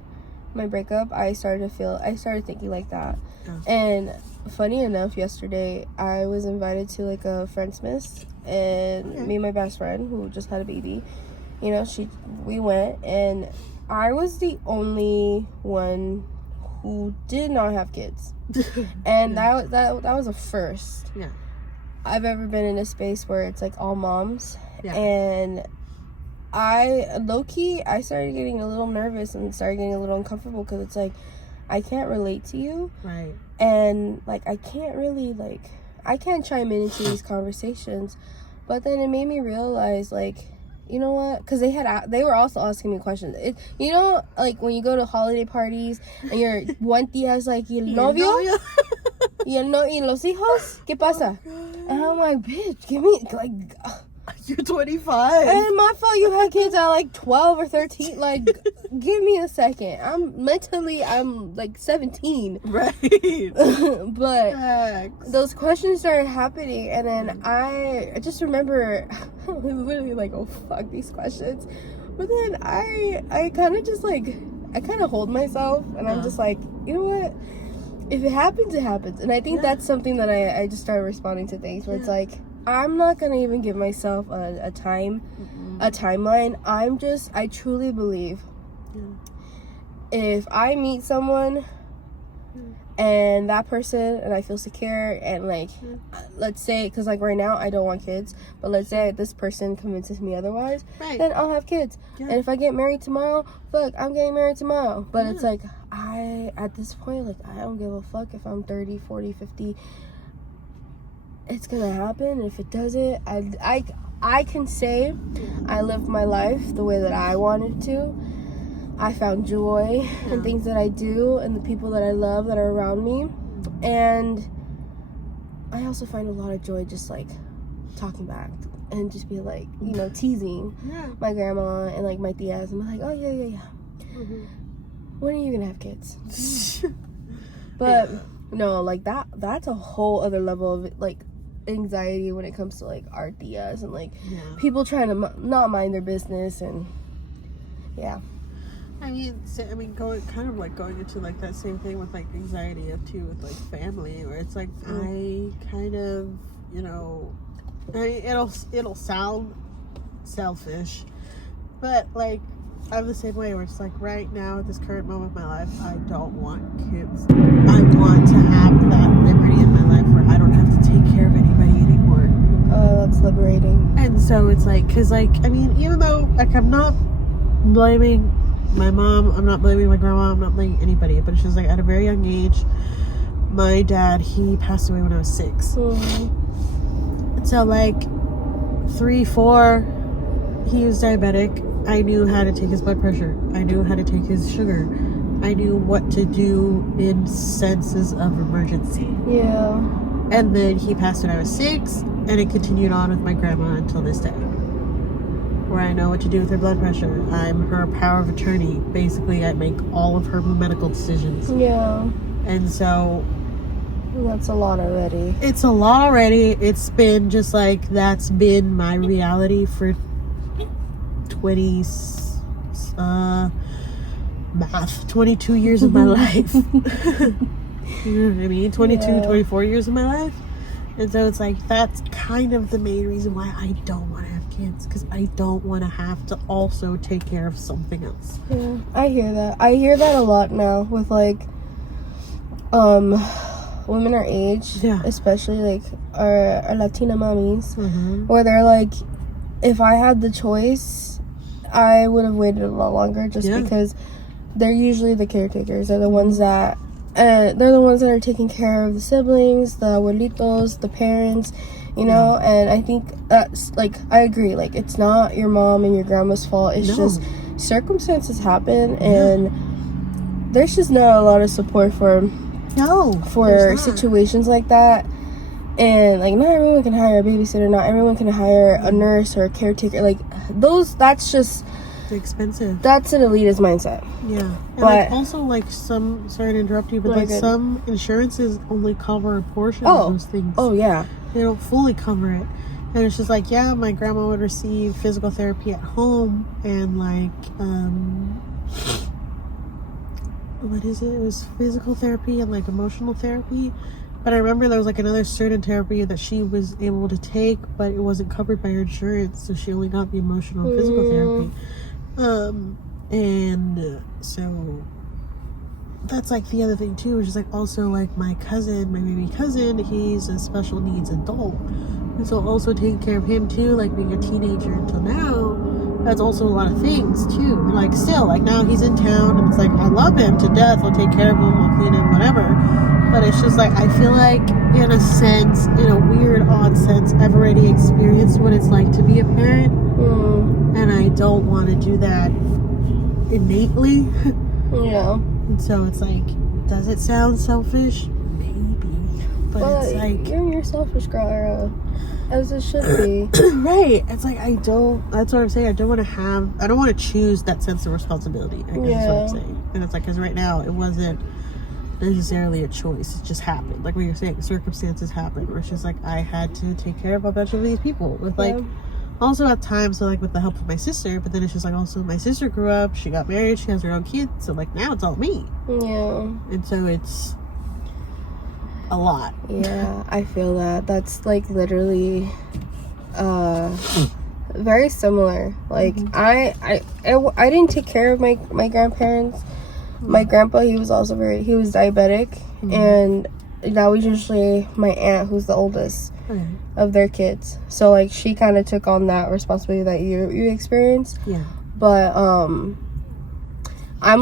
my breakup, I started thinking like that. And funny enough, yesterday, I was invited to, like, a Friendsmas, and me and my best friend, who just had a baby, we went, and I was the only one who did not have kids. And that was a first. Yeah. I've ever been in a space where it's, like, all moms. Yeah. And I started getting a little nervous and started getting a little uncomfortable, because it's like I can't relate to you, right? And like I can't really I can't chime into these conversations. But then it made me realize, like, you know what? Because they were also asking me questions. Like when you go to holiday parties and your one tia's like, ¿y el novio? ¿Y los hijos? ¿Qué pasa? And I'm like, bitch, give me like. You're 25. And my fault you had kids at like 12 or 13. Like, give me a second. I'm like 17. Right. But those questions started happening, and then I just remember I was literally like, oh fuck these questions. But then I kind of just like, I kind of hold myself, and I'm just like, you know what? if it happens, it happens. And I think that's something that I just started responding to things where it's like, I'm not gonna even give myself a timeline. I truly believe if I meet someone and that person and I feel secure and like let's say, because like right now I don't want kids, but let's say this person convinces me otherwise, then I'll have kids. And if I get married tomorrow, fuck, I'm getting married tomorrow. But it's like at this point, like, I don't give a fuck if I'm 30, 40, 50. It's gonna happen. If it doesn't, I can say I lived my life the way that I wanted to. I found joy in things that I do and the people that I love that are around me. And I also find a lot of joy just like talking back and just be like, you know, teasing my grandma and like my tias and be like, oh yeah. When are you gonna have kids? But no, like that's a whole other level of like anxiety when it comes to like our tias and like people trying to not mind their business. And going into like that same thing with like anxiety too with like family, where it's like I kind of, you know, it'll sound selfish, but like I'm the same way, where it's like right now at this current moment of my life, I don't want kids. I want to have that liberty in my life where I don't have to take care of anybody anymore. Oh, that's liberating. And so it's like, because like, I mean, even though like I'm not blaming my mom, I'm not blaming my grandma, I'm not blaming anybody, but it's just like at a very young age, my dad, he passed away when I was 6. So like 3, 4, he was diabetic. I knew how to take his blood pressure. I knew how to take his sugar. I knew what to do in senses of emergency. Yeah. And then he passed when I was 6, and it continued on with my grandma until this day, where I know what to do with her blood pressure. I'm her power of attorney. Basically, I make all of her medical decisions. Yeah. And so that's a lot already. It's a lot already. It's been just like, that's been my reality for 22 years of my life. You know what I mean? 24 years of my life. And so it's like, that's kind of the main reason why I don't want to have kids, because I don't want to have to also take care of something else. Yeah, I hear that. I hear that a lot now with like women our age, especially like our Latina mommies, where they're like, if I had the choice, I would have waited a lot longer, just because they're usually the caretakers. They're the ones that are taking care of the siblings, the abuelitos, the parents, you know. And I think that's like, I agree, like, it's not your mom and your grandma's fault. It's just circumstances happen, and there's just not a lot of support for situations like that. And like, not everyone can hire a babysitter, not everyone can hire a nurse or a caretaker. Like, that's just expensive. That's an elitist mindset. Yeah. And but like, also like, some, sorry to interrupt you, but like some insurances only cover a portion of those things. Oh yeah. They don't fully cover it. And it's just like, my grandma would receive physical therapy at home, and like what is it? It was physical therapy and like emotional therapy. But I remember there was like another certain therapy that she was able to take, but it wasn't covered by her insurance, so she only got the emotional and physical therapy. And so that's like the other thing too, which is like, also like my baby cousin, he's a special needs adult, and so also taking care of him too, like being a teenager until now, that's also a lot of things too. And like, still, like, now he's in town, and it's like, I love him to death, I'll take care of him, I'll clean him, whatever. But it's just like, I feel like, in a sense, in a weird, odd sense, I've already experienced what it's like to be a parent. And I don't want to do that innately. Yeah. And so it's like, does it sound selfish? Maybe. But it's like, you're selfish, girl, as it should be. Right. It's like, that's what I'm saying. I don't want to choose that sense of responsibility, I guess is what I'm saying. And it's like, because right now, it wasn't necessarily a choice. It just happened. Like what you're saying, circumstances happened, where it's just like, I had to take care of a bunch of these people with like, also at times, so like with the help of my sister, but then it's just like, also my sister grew up, she got married, she has her own kids, so like now it's all me. Yeah. And so it's a lot. Yeah, I feel that. That's like literally very similar. Like I didn't take care of my grandparents. My grandpa, he was diabetic, and that was usually my aunt, who's the oldest of their kids. So like she kind of took on that responsibility that you experienced. Yeah. But I'm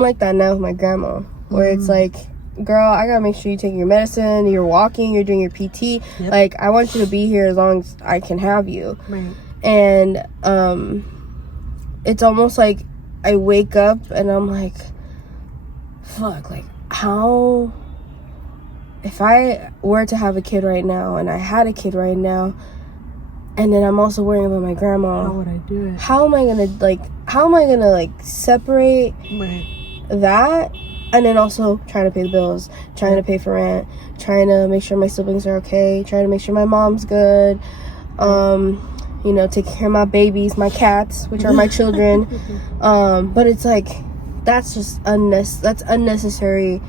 like that now with my grandma, where it's like, girl, I gotta make sure you take your medicine, you're walking, you're doing your PT. Yep. Like, I want you to be here as long as I can have you. Right. And it's almost like I wake up and I'm like, fuck, like, how, if I were to have a kid right now and I had a kid right now, and then I'm also worrying about my grandma, how would I do it? How am I gonna separate that, and then also trying to pay the bills, trying to pay for rent, trying to make sure my siblings are okay, trying to make sure my mom's good, taking care of my babies, my cats, which are my children. But it's like, that's unnecessary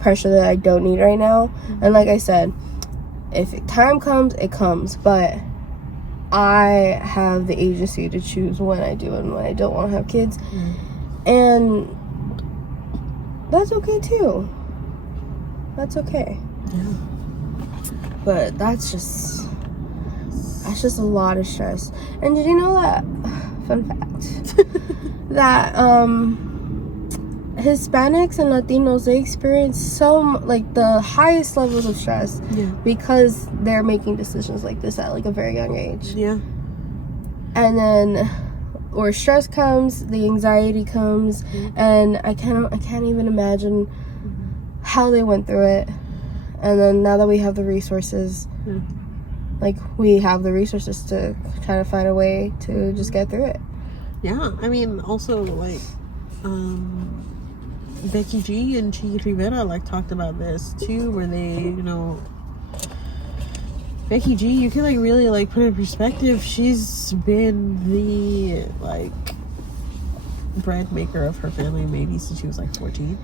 pressure that I don't need right now. And like I said, if time comes, it comes, but I have the agency to choose when I do and when I don't want to have kids. And that's okay too. That's okay. Yeah. But that's just a lot of stress. And did you know that, fun fact, that Hispanics and Latinos, they experience the highest levels of stress because they're making decisions like this at like a very young age. Yeah. And then where stress comes, the anxiety comes, and I can't even imagine how they went through it. And then now that we have the resources, we have the resources to try to find a way to just get through it. Yeah, I mean, also Becky G and Chi Rivera talked about this too, where they, Becky G, you can really put in perspective. She's been the bread maker of her family maybe since she was 14.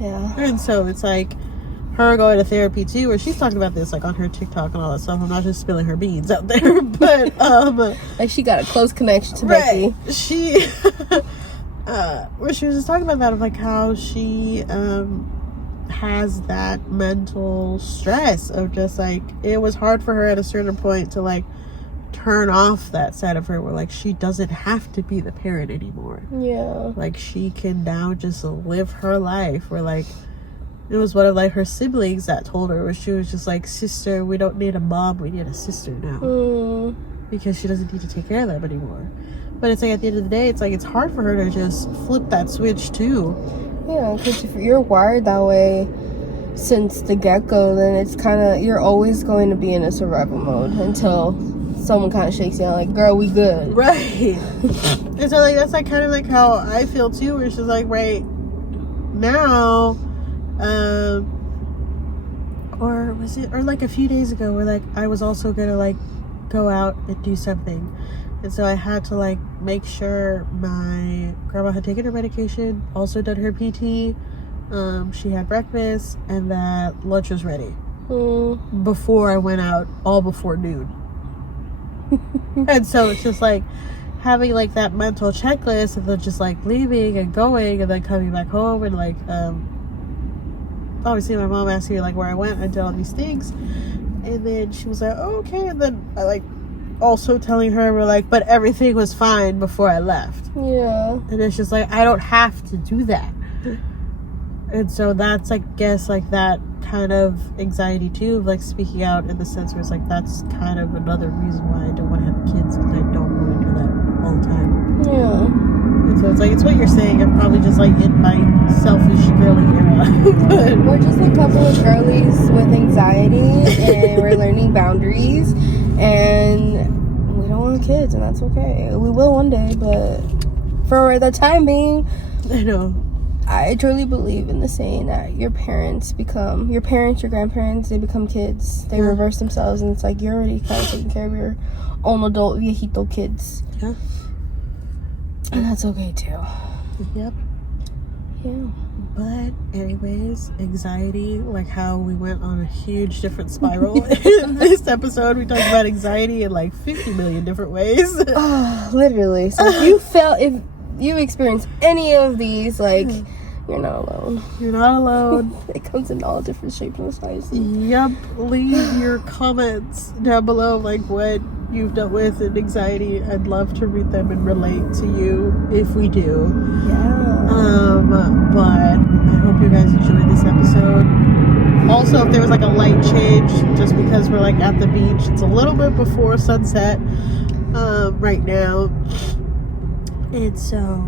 Yeah. And so it's her going to therapy too, where she's talking about this on her TikTok and all that stuff. I'm not just spilling her beans out there, but she got a close connection to Becky. She where she was just talking about that of how she has that mental stress of just it was hard for her at a certain point to turn off that side of her where she doesn't have to be the parent anymore. Yeah. She can now just live her life where it was one of her siblings that told her, where she was just sister, we don't need a mom, we need a sister now. Because she doesn't need to take care of them anymore. But it's at the end of the day, it's hard for her to just flip that switch too. Yeah, because if you're wired that way since the get-go, then it's you're always going to be in a survival mode until someone kind of shakes you out girl, we good. Right. And so that's kind of how I feel too, where she's right now, or was it, or a few days ago, where I was also gonna go out and do something, and so I had to make sure my grandma had taken her medication, also done her PT, she had breakfast, and that lunch was ready before I went out, all before noon. And so it's just having that mental checklist of just leaving and going and then coming back home, and obviously my mom asked me where I went and did all these things, and then she was oh, okay, and then I also telling her we're but everything was fine before I left. Yeah. And it's just I don't have to do that. And so that's I guess that kind of anxiety too of speaking out, in the sense where it's that's kind of another reason why I don't want to have kids, because I don't want to do that all the time. Yeah. And so it's it's what you're saying. I'm probably just in my selfish girly era. We're just a couple of girlies with anxiety, and we're learning boundaries, and we don't want kids, and that's okay. We will one day, but for the time being, I know. I truly believe in the saying that your parents, your grandparents, they become kids. They reverse themselves, and it's you're already kind of taking care of your own adult viejito kids. Yeah. And that's okay too. Yep. Yeah. But anyways, anxiety, like how we went on a huge different spiral in this episode. We talked about anxiety in like 50 million different ways. Oh, literally. So if you experience any of these, like, you're not alone. You're not alone. It comes in all different shapes and sizes. Yep. Leave your comments down below, like what you've dealt with in anxiety. I'd love to read them and relate to you if we do. Yeah. But I hope you guys enjoyed this episode. Also, if there was like a light change, just because we're like at the beach, it's a little bit before sunset right now. And so,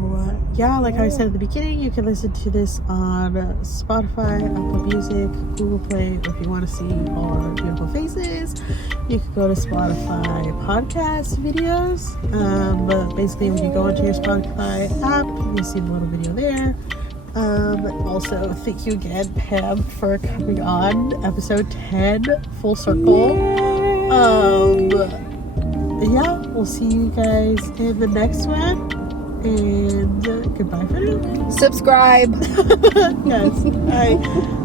yeah, like I said at the beginning, you can listen to this on Spotify, Apple Music, Google Play, or if you want to see all our beautiful faces, you can go to Spotify podcast videos. But basically, when you go into your Spotify app, you'll see the little video there. Also, thank you again, Pam, for coming on episode 10, full circle. Yeah, we'll see you guys in the next one. And goodbye for now. Subscribe. Yes. Bye.